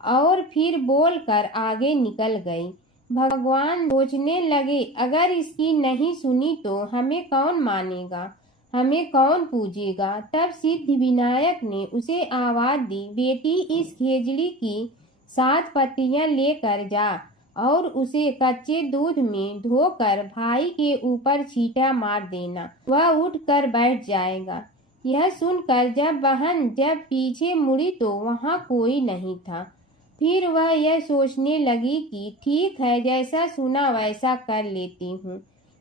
और फिर बोलकर आगे निकल गई। भगवान सोचने लगे, अगर इसकी नहीं सुनी तो हमें कौन मानेगा, हमें कौन पूजेगा? तब सिद्धि विनायक ने उसे आवाज दी, बेटी इस खेजड़ी की 7 पत्तियां लेकर जा और उसे कच्चे दूध में धोकर भाई के ऊपर छींटा मार देना, वह उठकर बैठ जाएगा। यह सुनकर जब पीछे मुड़ी तो वहां कोई नहीं था। फिर वह यह सोचने लगी कि ठीक है, जैसा सुना वैसा कर लेती हूँ।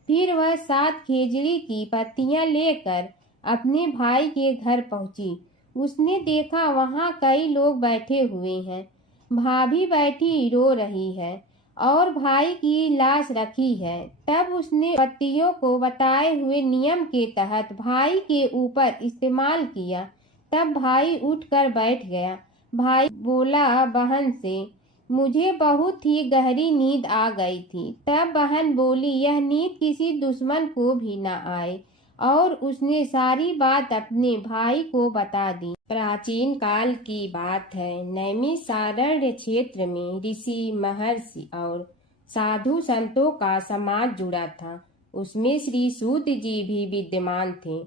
फिर वह 7 खेजड़ी की पत्तियां लेकर अपने भाई के घर पहुंची। उसने देखा वहां कई लोग बैठे हुए हैं। भाभी बैठी रो रही है और भाई की लाश रखी है। तब उसने पत्तियों को बताए हुए नियम के तहत भाई के ऊपर इस्तेमाल किया। तब भाई उठकर बैठ गया। भाई बोला बहन से, मुझे बहुत ही गहरी नींद आ गई थी। तब बहन बोली, यह नींद किसी दुश्मन को भी न आए। और उसने सारी बात अपने भाई को बता दी। प्राचीन काल की बात है। नैमिषारण्य क्षेत्र में ऋषि, महर्षि और साधु संतों का समाज जुड़ा था। उसमें श्री सूत जी भी विद्यमान थे।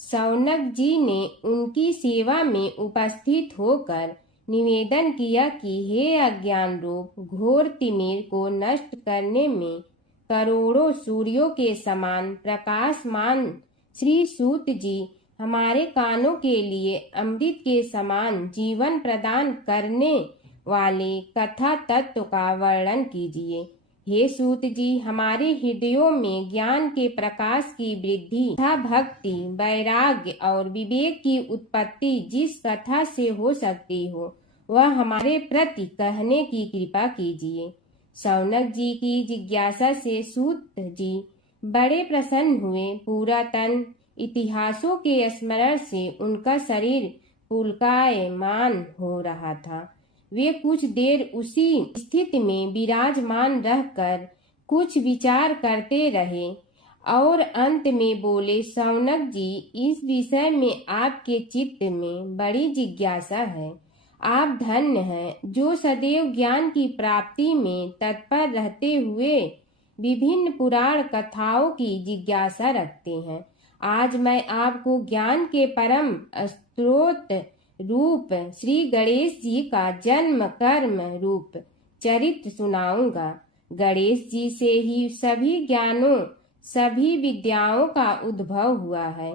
शौनक जी ने उनकी सेवा में उपस्थित होकर निवेदन किया कि हे अज्ञान रूप घोर तिमिर को नष्ट करने में करोड़ों सूर्यों के समान प्रकाशमान श्री सूत जी हमारे कानों के लिए अमृत के समान जीवन प्रदान करने वाले कथा तत्व का वर्णन कीजिए। हे सूत जी, हमारे हृदयों में ज्ञान के प्रकाश की वृद्धि तथा भक्ति, वैराग्य और विवेक की उत्पत्ति जिस कथा से हो सकती हो वह हमारे प्रति कहने की कृपा कीजिए। शौनक जी की जिज्ञासा से सूत जी बड़े प्रसन्न हुए। पूरा तन इतिहासों के स्मरण से उनका शरीर पुलकायमान हो रहा था। वे कुछ देर उसी स्थिति में विराजमान रहकर कुछ विचार करते रहे और अंत में बोले, शौनक जी, इस विषय में आपके चित्त में बड़ी जिज्ञासा है। आप धन्य हैं जो सदैव ज्ञान की प्राप्ति में तत्पर रहते हुए विभिन्न पुराण कथाओं की जिज्ञासा रखते हैं। आज मैं आपको ज्ञान के परम स्रोत रूप श्री गणेश जी का जन्म कर्म रूप चरित्र सुनाऊंगा। गणेश जी से ही सभी ज्ञानों सभी विद्याओं का उद्भव हुआ है।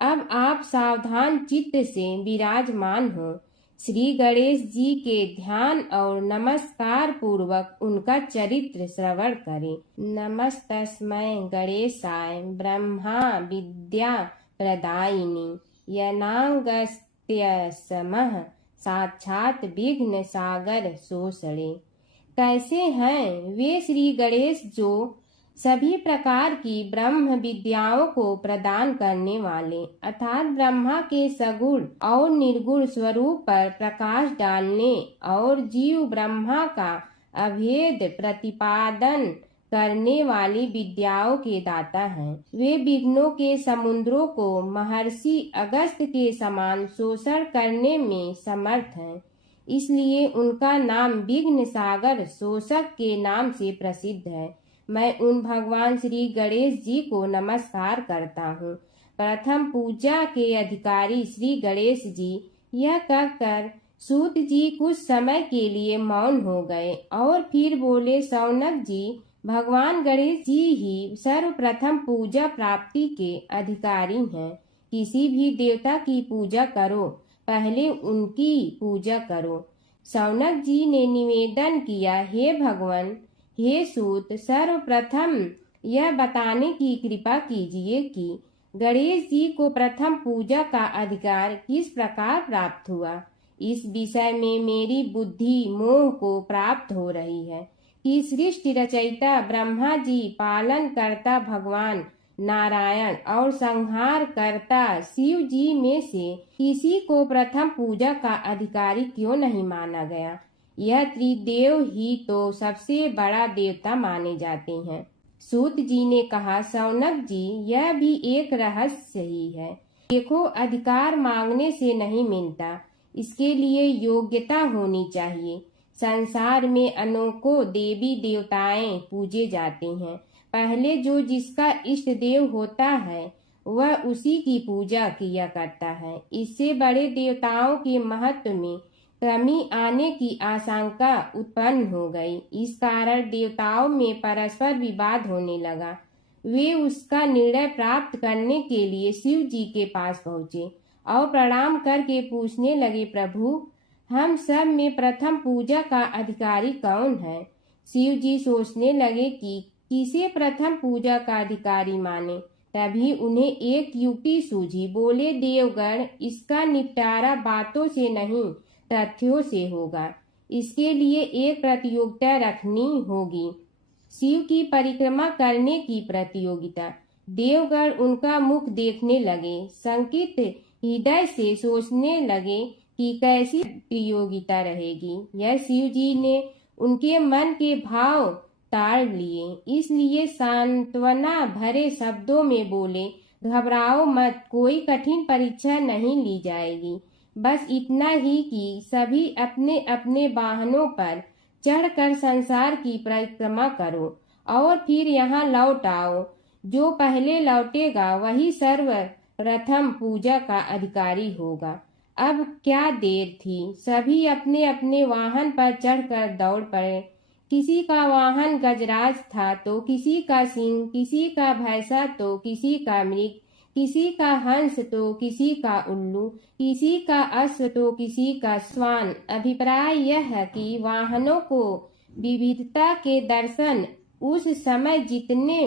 अब आप सावधान चित्त से विराजमान हो। श्री गणेश जी के ध्यान और नमस्कार पूर्वक उनका चरित्र श्रवण करें। नमस्तस्मै गणेशाय ब्रह्मा विद्या प्रदायिनी यनागस्त्यसमः साक्षात विघ्न सागर सोसड़े। कैसे हैं वे श्री गणेश जो सभी प्रकार की ब्रह्म विद्याओं को प्रदान करने वाले अर्थात ब्रह्मा के सगुण और निर्गुण स्वरूप पर प्रकाश डालने और जीव ब्रह्मा का अभेद प्रतिपादन करने वाली विद्याओं के दाता हैं। वे विघ्नों के समुद्रों को महर्षि अगस्त के समान शोषण करने में समर्थ हैं। इसलिए उनका नाम विघ्न सागर शोषक के नाम से प्रसिद्ध है। मैं उन भगवान श्री गणेश जी को नमस्कार करता हूँ। प्रथम पूजा के अधिकारी श्री गणेश जी यह कहकर सूत जी कुछ समय के लिए मौन हो गए और फिर बोले, शौनक जी, भगवान गणेश जी ही सर्वप्रथम पूजा प्राप्ति के अधिकारी हैं। किसी भी देवता की पूजा करो, पहले उनकी पूजा करो। शौनक जी ने निवेदन किया, हे भगवान, हे सूत, सर्वप्रथम यह बताने की कृपा कीजिए कि गणेश जी को प्रथम पूजा का अधिकार किस प्रकार प्राप्त हुआ। इस विषय में मेरी बुद्धि मोह को प्राप्त हो रही है कि सृष्टि रचयिता ब्रह्मा जी, पालन करता भगवान नारायण और संहार करता शिव जी में से किसी को प्रथम पूजा का अधिकारी क्यों नहीं माना गया। यह त्रिदेव ही तो सबसे बड़ा देवता माने जाते हैं। सूत जी ने कहा, शौनक जी, यह भी एक रहस्य ही है। देखो, अधिकार मांगने से नहीं मिलता, इसके लिए योग्यता होनी चाहिए। संसार में अनेकों देवी देवताएं पूजे जाते हैं। पहले जो जिसका इष्ट देव होता है वह उसी की पूजा किया करता है। इससे बड़े देवताओं के महत्व में कमी आने की आशंका उत्पन्न हो गई। इस कारण देवताओं में परस्पर विवाद होने लगा। वे उसका निर्णय प्राप्त करने के लिए शिव जी के पास पहुँचे और प्रणाम करके पूछने लगे, प्रभु, हम सब में प्रथम पूजा का अधिकारी कौन है। शिव जी सोचने लगे कि किसे प्रथम पूजा का अधिकारी माने। तभी उन्हें एक युक्ति सूझी। बोले, देवगण, इसका निपटारा बातों से नहीं तथ्यों से होगा। इसके लिए एक प्रतियोगिता रखनी होगी, शिव की परिक्रमा करने की प्रतियोगिता। देवगण उनका मुख देखने लगे, शंकित हृदय से सोचने लगे कि कैसी प्रतियोगिता रहेगी। यह शिव जी ने उनके मन के भाव ताड़ लिए, इसलिए सांत्वना भरे शब्दों में बोले, घबराओ मत, कोई कठिन परीक्षा नहीं ली जाएगी। बस इतना ही कि सभी अपने अपने वाहनों पर चढ़कर संसार की परिक्रमा करो और फिर यहाँ लौट आओ। जो पहले लौटेगा वही सर्वप्रथम पूजा का अधिकारी होगा। अब क्या देर थी, सभी अपने अपने वाहन पर चढ़कर दौड़ पड़े। किसी का वाहन गजराज था तो किसी का सिंह, किसी का भैंसा तो किसी का मृग, किसी का हंस तो किसी का उल्लू, किसी का अश्व तो किसी का श्वान। अभिप्राय यह है कि वाहनों को विविधता के दर्शन उस समय जितने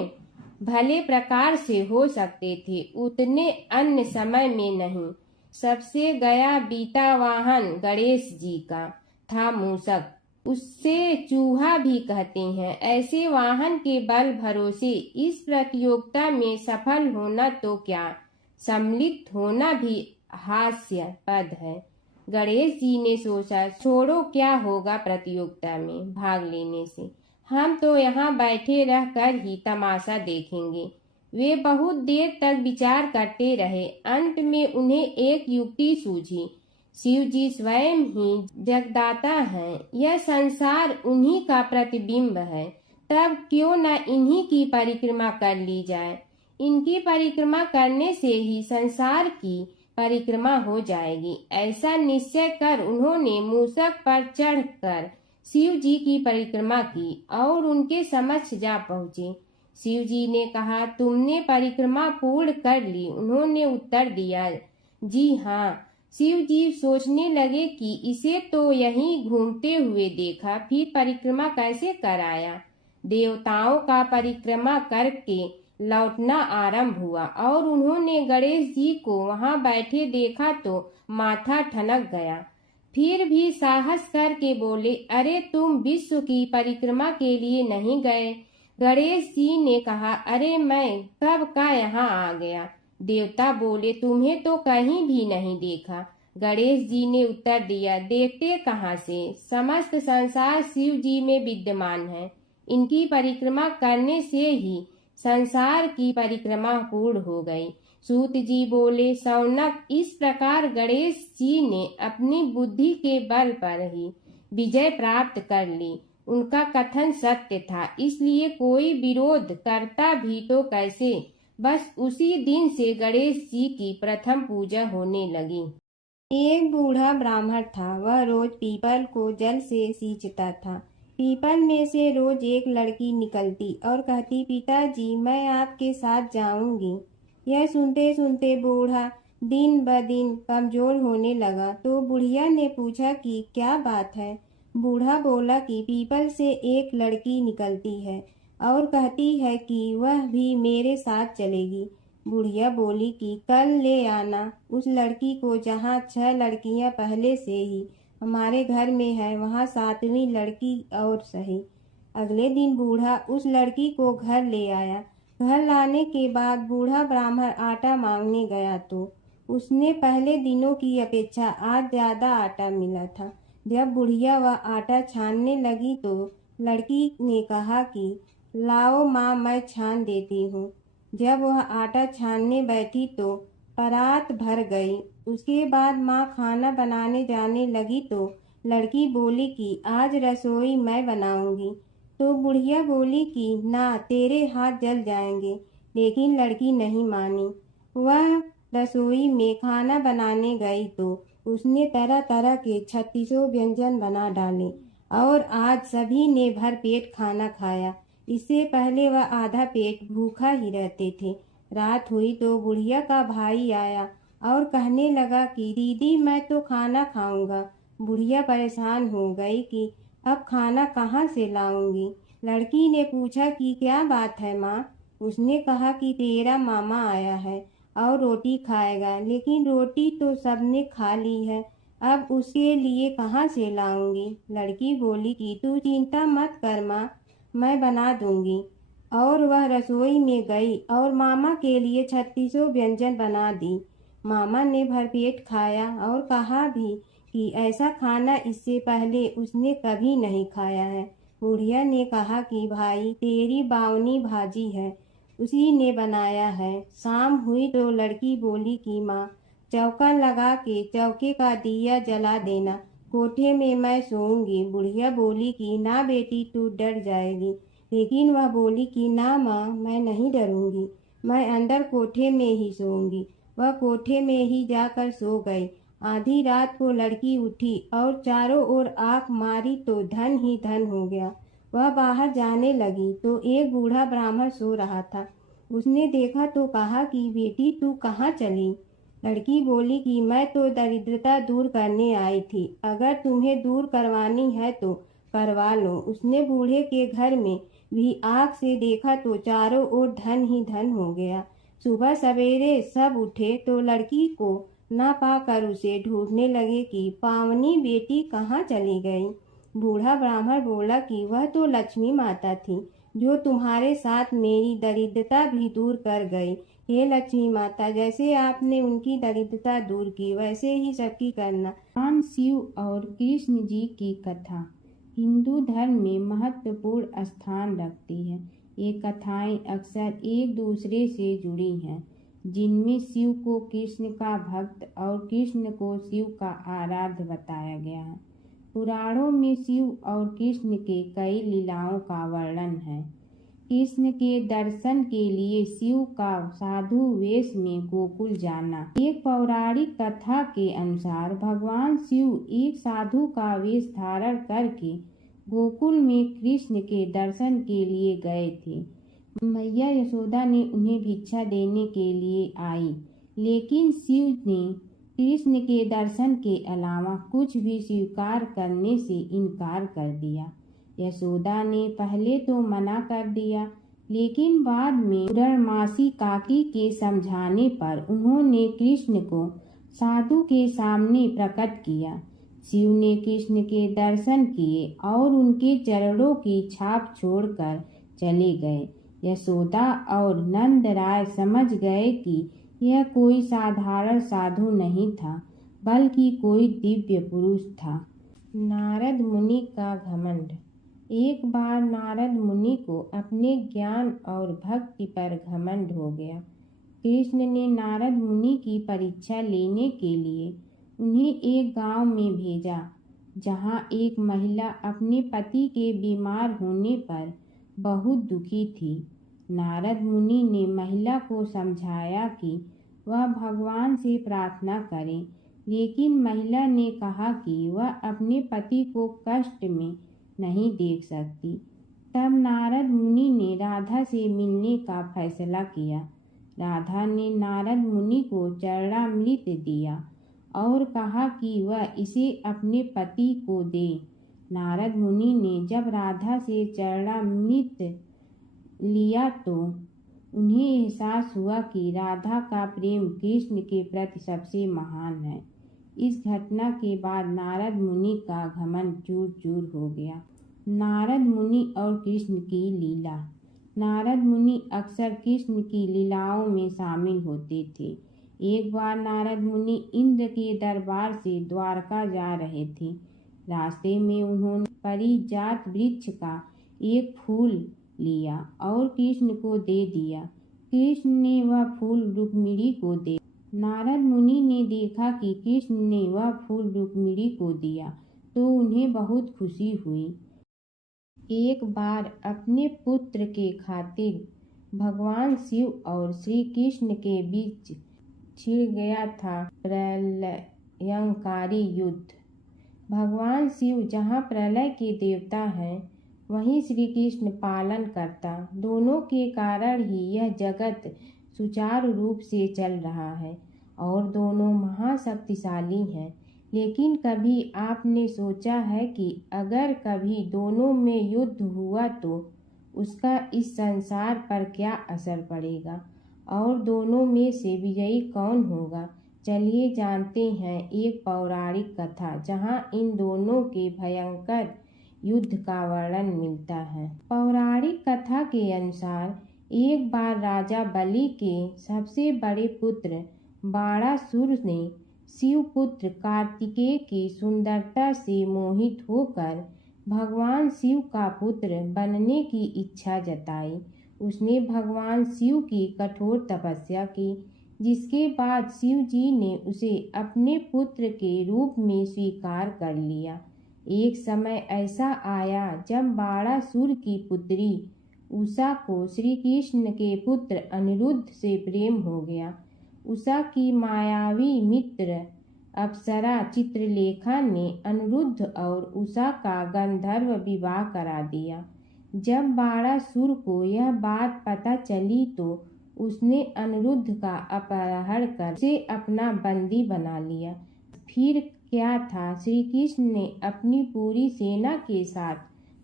भले प्रकार से हो सकते थे उतने अन्य समय में नहीं। सबसे गया बीता वाहन गणेश जी का था मूषक, उससे चूहा भी कहते हैं। ऐसे वाहन के बल भरोसे इस प्रतियोगिता में सफल होना तो क्या, सम्मिलित होना भी हास्यास्पद है। गणेश जी ने सोचा, छोड़ो, क्या होगा प्रतियोगिता में भाग लेने से, हम तो यहाँ बैठे रहकर ही तमाशा देखेंगे। वे बहुत देर तक विचार करते रहे। अंत में उन्हें एक युक्ति सूझी। शिव जी स्वयं ही जगदाता हैं, यह संसार उन्हीं का प्रतिबिंब है, तब क्यों न इन्हीं की परिक्रमा कर ली जाए। इनकी परिक्रमा करने से ही संसार की परिक्रमा हो जाएगी। ऐसा निश्चय कर उन्होंने मूषक पर चढ़कर शिव जी की परिक्रमा की और उनके समक्ष जा पहुँचे। शिव जी ने कहा, तुमने परिक्रमा पूर्ण कर ली? उन्होंने उत्तर दिया, जी हाँ। शिव जी सोचने लगे कि इसे तो यहीं घूमते हुए देखा, फिर परिक्रमा कैसे कराया। देवताओं का परिक्रमा करके लौटना आरंभ हुआ और उन्होंने गणेश जी को वहां बैठे देखा तो माथा ठनक गया। फिर भी साहस करके बोले, अरे तुम विश्व की परिक्रमा के लिए नहीं गए? गणेश जी ने कहा, अरे मैं कब का यहाँ आ गया। देवता बोले, तुम्हें तो कहीं भी नहीं देखा। गणेश जी ने उत्तर दिया, देखते कहाँ से, समस्त संसार शिव जी में विद्यमान है। इनकी परिक्रमा करने से ही संसार की परिक्रमा पूर्ण हो गई। सूत जी बोले, शौनक, इस प्रकार गणेश जी ने अपनी बुद्धि के बल पर ही विजय प्राप्त कर ली। उनका कथन सत्य था, इसलिए कोई विरोध करता भी तो कैसे। बस उसी दिन से गणेश जी की प्रथम पूजा होने लगी। एक बूढ़ा ब्राह्मण था। वह रोज पीपल को जल से सींचता था। पीपल में से रोज एक लड़की निकलती और कहती, पिताजी मैं आपके साथ जाऊंगी। यह सुनते सुनते बूढ़ा दिन ब दिन कमजोर होने लगा। तो बुढ़िया ने पूछा कि क्या बात है। बूढ़ा बोला कि पीपल से एक लड़की निकलती है और कहती है कि वह भी मेरे साथ चलेगी। बुढ़िया बोली कि कल ले आना उस लड़की को, जहाँ 6 लड़कियां पहले से ही हमारे घर में है, वहाँ 7वीं लड़की और सही। अगले दिन बूढ़ा उस लड़की को घर ले आया। घर लाने के बाद बूढ़ा ब्राह्मण आटा मांगने गया तो उसने पहले दिनों की अपेक्षा आज ज्यादा आटा मिला था। जब बुढ़िया वह आटा छानने लगी तो लड़की ने कहा कि लाओ माँ, मैं छान देती हूँ। जब वह आटा छानने बैठी तो परात भर गई। उसके बाद माँ खाना बनाने जाने लगी तो लड़की बोली कि आज रसोई मैं बनाऊंगी। तो बुढ़िया बोली कि ना, तेरे हाथ जल जाएंगे। लेकिन लड़की नहीं मानी। वह रसोई में खाना बनाने गई तो उसने तरह तरह के 36 व्यंजन बना डाले और आज सभी ने भर पेट खाना खाया। इससे पहले वह आधा पेट भूखा ही रहते थे। रात हुई तो बुढ़िया का भाई आया और कहने लगा कि दीदी मैं तो खाना खाऊंगा। बुढ़िया परेशान हो गई कि अब खाना कहाँ से लाऊंगी। लड़की ने पूछा कि क्या बात है माँ। उसने कहा कि तेरा मामा आया है और रोटी खाएगा, लेकिन रोटी तो सबने खा ली है, अब उसके लिए कहाँ से लाऊंगी। लड़की बोली कि तू चिंता मत कर माँ, मैं बना दूंगी। और वह रसोई में गई और मामा के लिए 36 व्यंजन बना दी। मामा ने भरपेट खाया और कहा भी कि ऐसा खाना इससे पहले उसने कभी नहीं खाया है। बुढ़िया ने कहा कि भाई तेरी बावनी भाजी है, उसी ने बनाया है। शाम हुई तो लड़की बोली कि माँ चौका लगा के चौके का दिया जला देना, कोठे में मैं सोऊंगी। बुढ़िया बोली कि ना बेटी, तू डर जाएगी। लेकिन वह बोली कि ना माँ, मैं नहीं डरूंगी, मैं अंदर कोठे में ही सोऊंगी। वह कोठे में ही जाकर सो गई। आधी रात को लड़की उठी और चारों ओर आंख मारी तो धन ही धन हो गया। वह बाहर जाने लगी तो एक बूढ़ा ब्राह्मण सो रहा था। उसने देखा तो कहा कि बेटी तू कहाँ चली। लड़की बोली कि मैं तो दरिद्रता दूर करने आई थी, अगर तुम्हें दूर करवानी है तो करवा लो। उसने बूढ़े के घर में भी आँख से देखा तो चारों ओर धन ही धन हो गया। सुबह सवेरे सब उठे तो लड़की को ना पाकर उसे ढूंढने लगे कि पावनी बेटी कहाँ चली गई। बूढ़ा ब्राह्मण बोला कि वह तो लक्ष्मी माता थी, जो तुम्हारे साथ मेरी दरिद्रता भी दूर कर गई। हे लक्ष्मी माता, जैसे आपने उनकी दरिद्रता दूर की, वैसे ही सबकी करना। भगवान शिव और कृष्ण जी की कथा हिंदू धर्म में महत्वपूर्ण स्थान रखती है। ये कथाएं अक्सर एक दूसरे से जुड़ी हैं, जिनमें शिव को कृष्ण का भक्त और कृष्ण को शिव का आराध्य बताया गया है। पुराणों में शिव और कृष्ण के कई लीलाओं का वर्णन है। कृष्ण के दर्शन के लिए शिव का साधु वेश में गोकुल जाना। एक पौराणिक कथा के अनुसार भगवान शिव एक साधु का वेश धारण करके गोकुल में कृष्ण के दर्शन के लिए गए थे। मैया यशोदा ने उन्हें भिक्षा देने के लिए आई, लेकिन शिव ने कृष्ण के दर्शन के अलावा कुछ भी स्वीकार करने से इनकार कर दिया। यशोदा ने पहले तो मना कर दिया, लेकिन बाद में पूर्णमासी काकी के समझाने पर उन्होंने कृष्ण को साधु के सामने प्रकट किया। शिव ने कृष्ण के दर्शन किए और उनके चरणों की छाप छोड़कर चले गए। यशोदा और नंद राय समझ गए कि यह कोई साधारण साधु नहीं था, बल्कि कोई दिव्य पुरुष था। नारद मुनि का घमंड। एक बार नारद मुनि को अपने ज्ञान और भक्ति पर घमंड हो गया। कृष्ण ने नारद मुनि की परीक्षा लेने के लिए उन्हें एक गांव में भेजा, जहां एक महिला अपने पति के बीमार होने पर बहुत दुखी थी। नारद मुनि ने महिला को समझाया कि वह भगवान से प्रार्थना करे, लेकिन महिला ने कहा कि वह अपने पति को कष्ट में नहीं देख सकती। तब नारद मुनि ने राधा से मिलने का फैसला किया। राधा ने नारद मुनि को चरणामृत दिया और कहा कि वह इसे अपने पति को दे। नारद मुनि ने जब राधा से चरणामृत लिया तो उन्हें एहसास हुआ कि राधा का प्रेम कृष्ण के प्रति सबसे महान है। इस घटना के बाद नारद मुनि का घमंड चूर चूर हो गया। नारद मुनि और कृष्ण की लीला। नारद मुनि अक्सर कृष्ण की लीलाओं में शामिल होते थे। एक बार नारद मुनि इंद्र के दरबार से द्वारका जा रहे थे। रास्ते में उन्होंने पारिजात वृक्ष का एक फूल लिया और कृष्ण को दे दिया। कृष्ण ने वह फूल रुक्मिणी को दे। नारद मुनि ने देखा कि कृष्ण ने वह फूल रुक्मिणी को दिया तो उन्हें बहुत खुशी हुई। एक बार अपने पुत्र के खातिर भगवान शिव और श्री कृष्ण के बीच छिड़ गया था प्रलयंकारी युद्ध। भगवान शिव जहाँ प्रलय के देवता हैं, वहीं श्री कृष्ण पालन करता। दोनों के कारण ही यह जगत सुचारू रूप से चल रहा है और दोनों महाशक्तिशाली हैं। लेकिन कभी आपने सोचा है कि अगर कभी दोनों में युद्ध हुआ तो उसका इस संसार पर क्या असर पड़ेगा और दोनों में से विजयी कौन होगा? चलिए जानते हैं एक पौराणिक कथा जहां इन दोनों के भयंकर युद्ध का वर्णन मिलता है। पौराणिक कथा के अनुसार एक बार राजा बलि के सबसे बड़े पुत्र बाणासुर ने शिवपुत्र कार्तिकेय की सुंदरता से मोहित होकर भगवान शिव का पुत्र बनने की इच्छा जताई। उसने भगवान शिव की कठोर तपस्या की, जिसके बाद शिव जी ने उसे अपने पुत्र के रूप में स्वीकार कर लिया। एक समय ऐसा आया जब बाणासुर की पुत्री उषा को श्री कृष्ण के पुत्र अनिरुद्ध से प्रेम हो गया। उषा की मायावी मित्र अप्सरा चित्रलेखा ने अनिरुद्ध और उषा का गंधर्व विवाह करा दिया। जब बाणासुर को यह बात पता चली तो उसने अनिरुद्ध का अपहरण कर उसे अपना बंदी बना लिया। फिर क्या था, श्री कृष्ण ने अपनी पूरी सेना के साथ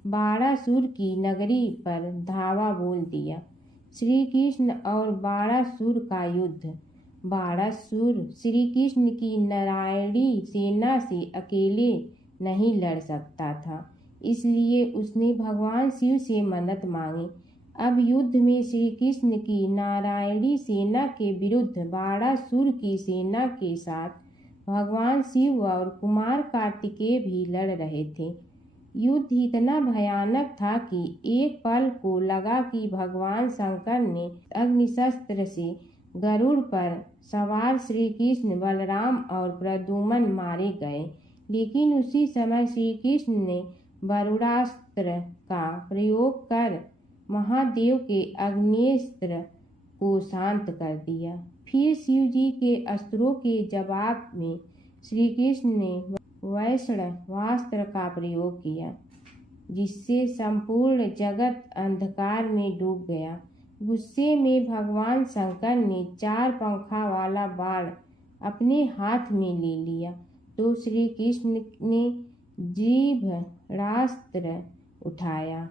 बाणासुर की नगरी पर धावा बोल दिया। श्री कृष्ण और बाणासुर का युद्ध। बाणासुर श्री कृष्ण की नारायणी सेना से अकेले नहीं लड़ सकता था, इसलिए उसने भगवान शिव से मदद मांगी। अब युद्ध में श्री कृष्ण की नारायणी सेना के विरुद्ध बाणासुर की सेना के साथ भगवान शिव और कुमार कार्तिकेय भी लड़ रहे थे। युद्ध इतना भयानक था कि एक पल को लगा कि भगवान शंकर ने अग्निशस्त्र से गरुड़ पर सवार श्री कृष्ण, बलराम और प्रद्युम्न मारे गए। लेकिन उसी समय श्री कृष्ण ने वरुणास्त्र का प्रयोग कर महादेव के अग्नेस्त्र को शांत कर दिया। फिर शिव जी के अस्त्रों के जवाब में श्री कृष्ण ने वैष्णवास्त्र का प्रयोग किया। जिससे संपूर्ण जगत अंधकार में डूब गया। गुस्से में भगवान शंकर ने 4 पंखा वाला बाण अपने हाथ में ले लिया तो श्री कृष्ण ने जीभ्रास्त्र उठाया।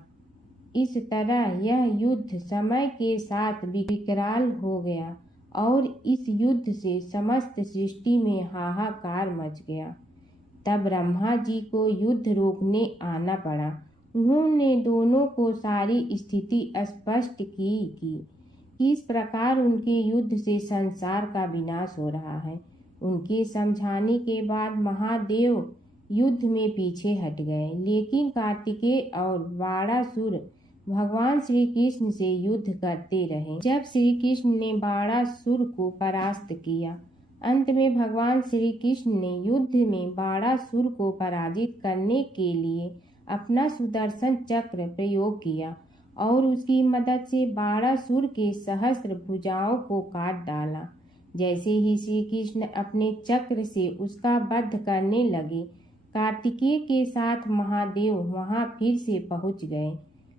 इस तरह यह युद्ध समय के साथ विकराल हो गया और इस युद्ध से समस्त सृष्टि में हाहाकार मच गया। तब ब्रह्मा जी को युद्ध रोकने आना पड़ा। उन्होंने दोनों को सारी स्थिति स्पष्ट की कि किस प्रकार उनके युद्ध से संसार का विनाश हो रहा है। उनके समझाने के बाद महादेव युद्ध में पीछे हट गए, लेकिन कार्तिकेय और बाणासुर भगवान श्री कृष्ण से युद्ध करते रहे। जब श्री कृष्ण ने बाणासुर को परास्त किया, अंत में भगवान श्री कृष्ण ने युद्ध में बाणासुर को पराजित करने के लिए अपना सुदर्शन चक्र प्रयोग किया और उसकी मदद से बाणासुर के सहस्त्र भुजाओं को काट डाला। जैसे ही श्री कृष्ण अपने चक्र से उसका वध करने लगे, कार्तिकेय के साथ महादेव वहां फिर से पहुंच गए,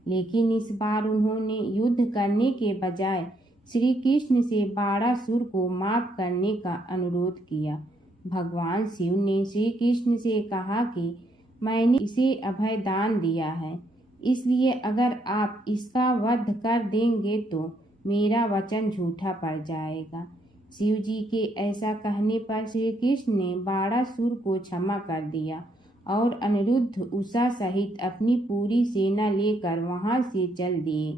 लेकिन इस बार उन्होंने युद्ध करने के बजाय श्री कृष्ण से बाणासुर को माफ करने का अनुरोध किया। भगवान शिव ने श्री कृष्ण से कहा कि मैंने इसे अभय दान दिया है, इसलिए अगर आप इसका वध कर देंगे तो मेरा वचन झूठा पड़ जाएगा। शिव जी के ऐसा कहने पर श्री कृष्ण ने बाणासुर को क्षमा कर दिया और अनिरुद्ध उषा सहित अपनी पूरी सेना लेकर वहां से चल दिए।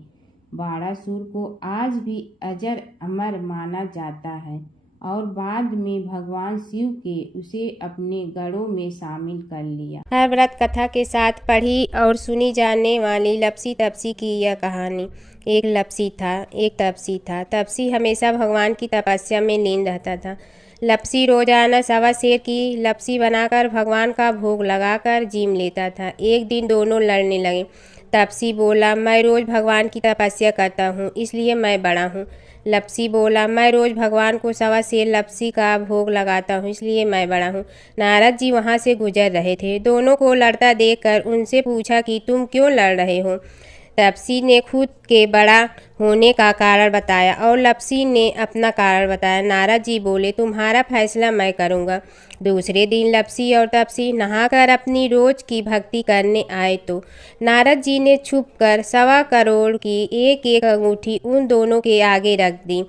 बाणासुर को आज भी अजर अमर माना जाता है और बाद में भगवान शिव के उसे अपने गढ़ों में शामिल कर लिया। हर व्रत कथा के साथ पढ़ी और सुनी जाने वाली लपसी तपसी की यह कहानी। एक लपसी था, एक तपसी था। तपसी हमेशा भगवान की तपस्या में लीन रहता था। लपसी रोजाना 1.25 सेर की लपसी बनाकर भगवान का भोग लगाकर जीम लेता था। एक दिन दोनों लड़ने लगे। तपसी बोला, मैं रोज़ भगवान की तपस्या करता हूँ, इसलिए मैं बड़ा हूँ। लपसी बोला, मैं रोज़ भगवान को 1.25 सेर लपसी का भोग लगाता हूँ, इसलिए मैं बड़ा हूँ। नारद जी वहाँ से गुजर रहे थे। दोनों को लड़ता देखकर उनसे पूछा कि तुम क्यों लड़ रहे हो। तपसी ने खुद के बड़ा होने का कारण बताया और लपसी ने अपना कारण बताया। नारद जी बोले, तुम्हारा फैसला मैं करूँगा। दूसरे दिन लपसी और तपसी नहाकर अपनी रोज की भक्ति करने आए तो नारद जी ने छुपकर 1.25 करोड़ की एक अंगूठी उन दोनों के आगे रख दी।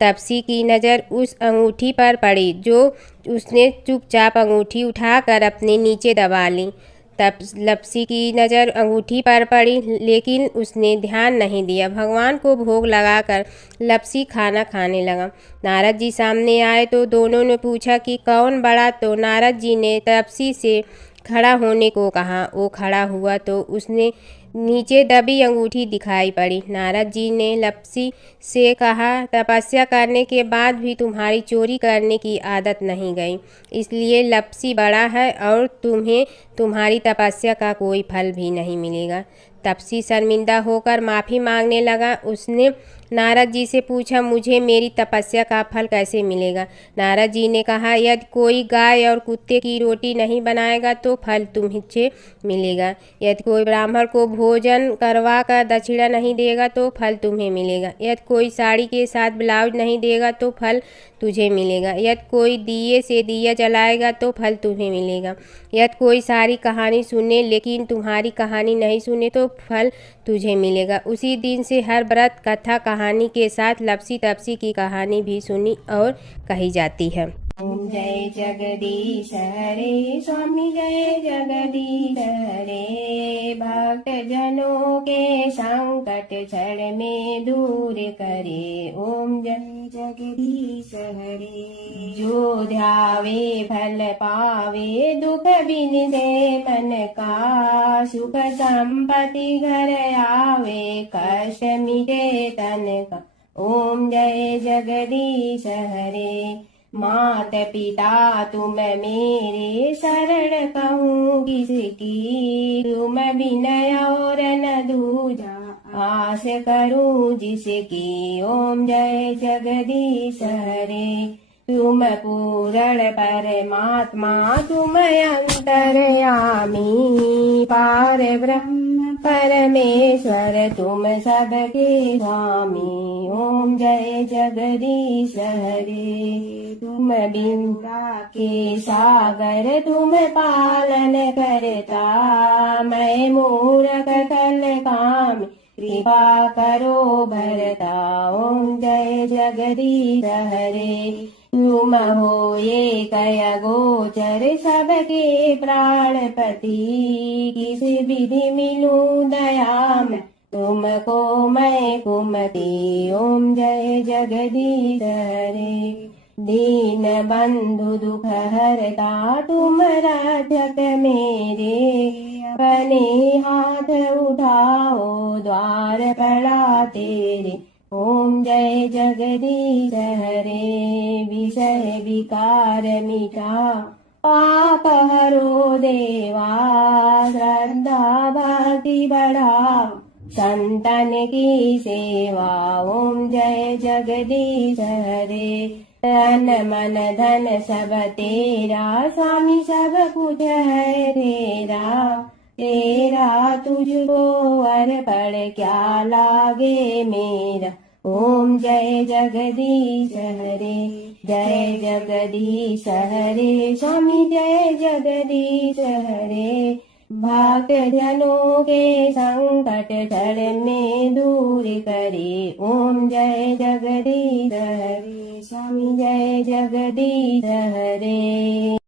तपसी की नज़र उस अंगूठी पर पड़ी जो उसने चुपचाप अंगूठी उठाकर अपने नीचे दबा ली। तब लपसी की नज़र अंगूठी पर पड़ी, लेकिन उसने ध्यान नहीं दिया। भगवान को भोग लगाकर लपसी खाना खाने लगा। नारद जी सामने आए तो दोनों ने पूछा कि कौन बड़ा, तो नारद जी ने तपसी से खड़ा होने को कहा। वो खड़ा हुआ तो उसने नीचे दबी अंगूठी दिखाई पड़ी। नारद जी ने लपसी से कहा, तपस्या करने के बाद भी तुम्हारी चोरी करने की आदत नहीं गई, इसलिए लपसी बड़ा है और तुम्हें तुम्हारी तपस्या का कोई फल भी नहीं मिलेगा। तपसी शर्मिंदा होकर माफ़ी मांगने लगा। उसने नारद जी से पूछा, मुझे मेरी तपस्या का फल कैसे मिलेगा। नारद जी ने कहा, यदि कोई गाय और कुत्ते की रोटी नहीं बनाएगा तो फल तुम्हें मिलेगा। यदि कोई ब्राह्मण को भोजन करवा कर दक्षिणा नहीं देगा तो फल तुम्हें मिलेगा। यदि कोई साड़ी के साथ ब्लाउज नहीं देगा तो फल तुझे मिलेगा। यदि कोई दिए से दिया जलाएगा तो फल तुम्हें मिलेगा। यदि कोई सारी कहानी सुने लेकिन तुम्हारी कहानी नहीं सुने तो फल तुझे मिलेगा। उसी दिन से हर व्रत कथा कहानी के साथ लपसी तपसी की कहानी भी सुनी और कही जाती है। ओम जय जगदीश हरे स्वामी, जय जगदीश हरे। भक्त जनों के संकट क्षण में दूर करे। ओम जय जगदीश हरे। जो ध्यावे फल पावे, दुख बिन दे मन का। सुख संपत्ति घर आवे, कष्ट मिटे तन का। ओम जय जगदीश हरे। मात पिता तुम मेरे, शरण कहूँ किसकी। तुम विनय और न दूजा, आस करूँ जिसकी। ओम जय जगदीश हरे। तुम पूर्ण परमात्मा, तुम अंतर्यामी। पार ब्रह्म परमेश्वर तुम सबके स्वामी, ओम जय जगदीश हरे। तुम बिंदा के सागर तुम पालन करता, मैं मूरख कल काम कृपा करो भरता, ओम जय जगदीश हरे। तुम हो ये कय गोचर सबके प्राणपति, किस विधि मिलूं दया में तुमको मैं कुमति, ओम जय जगदीश हरे। दीन बंधु दुख हरता तुम रक्षक मेरे, अपने हाथ उठाओ द्वार पड़ा तेरे, ओम जय जगदीश हरे। विषय विकार मिटा पाप हरो देवा, श्रद्धा भक्ति बढ़ाओ संतन की सेवा, ओम जय जगदीश हरे। तन मन धन सब तेरा, स्वामी सब कुछ है तेरा, तेरा तुझको अर्पण क्या लागे मेरा, ओम जय जगदीश हरे। जय जगदीश हरे स्वामी जय जगदीश हरे। भक्त जनों के संकट जड़ में दूर करे, ओम जय जगदीश हरे स्वामी जय जगदीश हरे।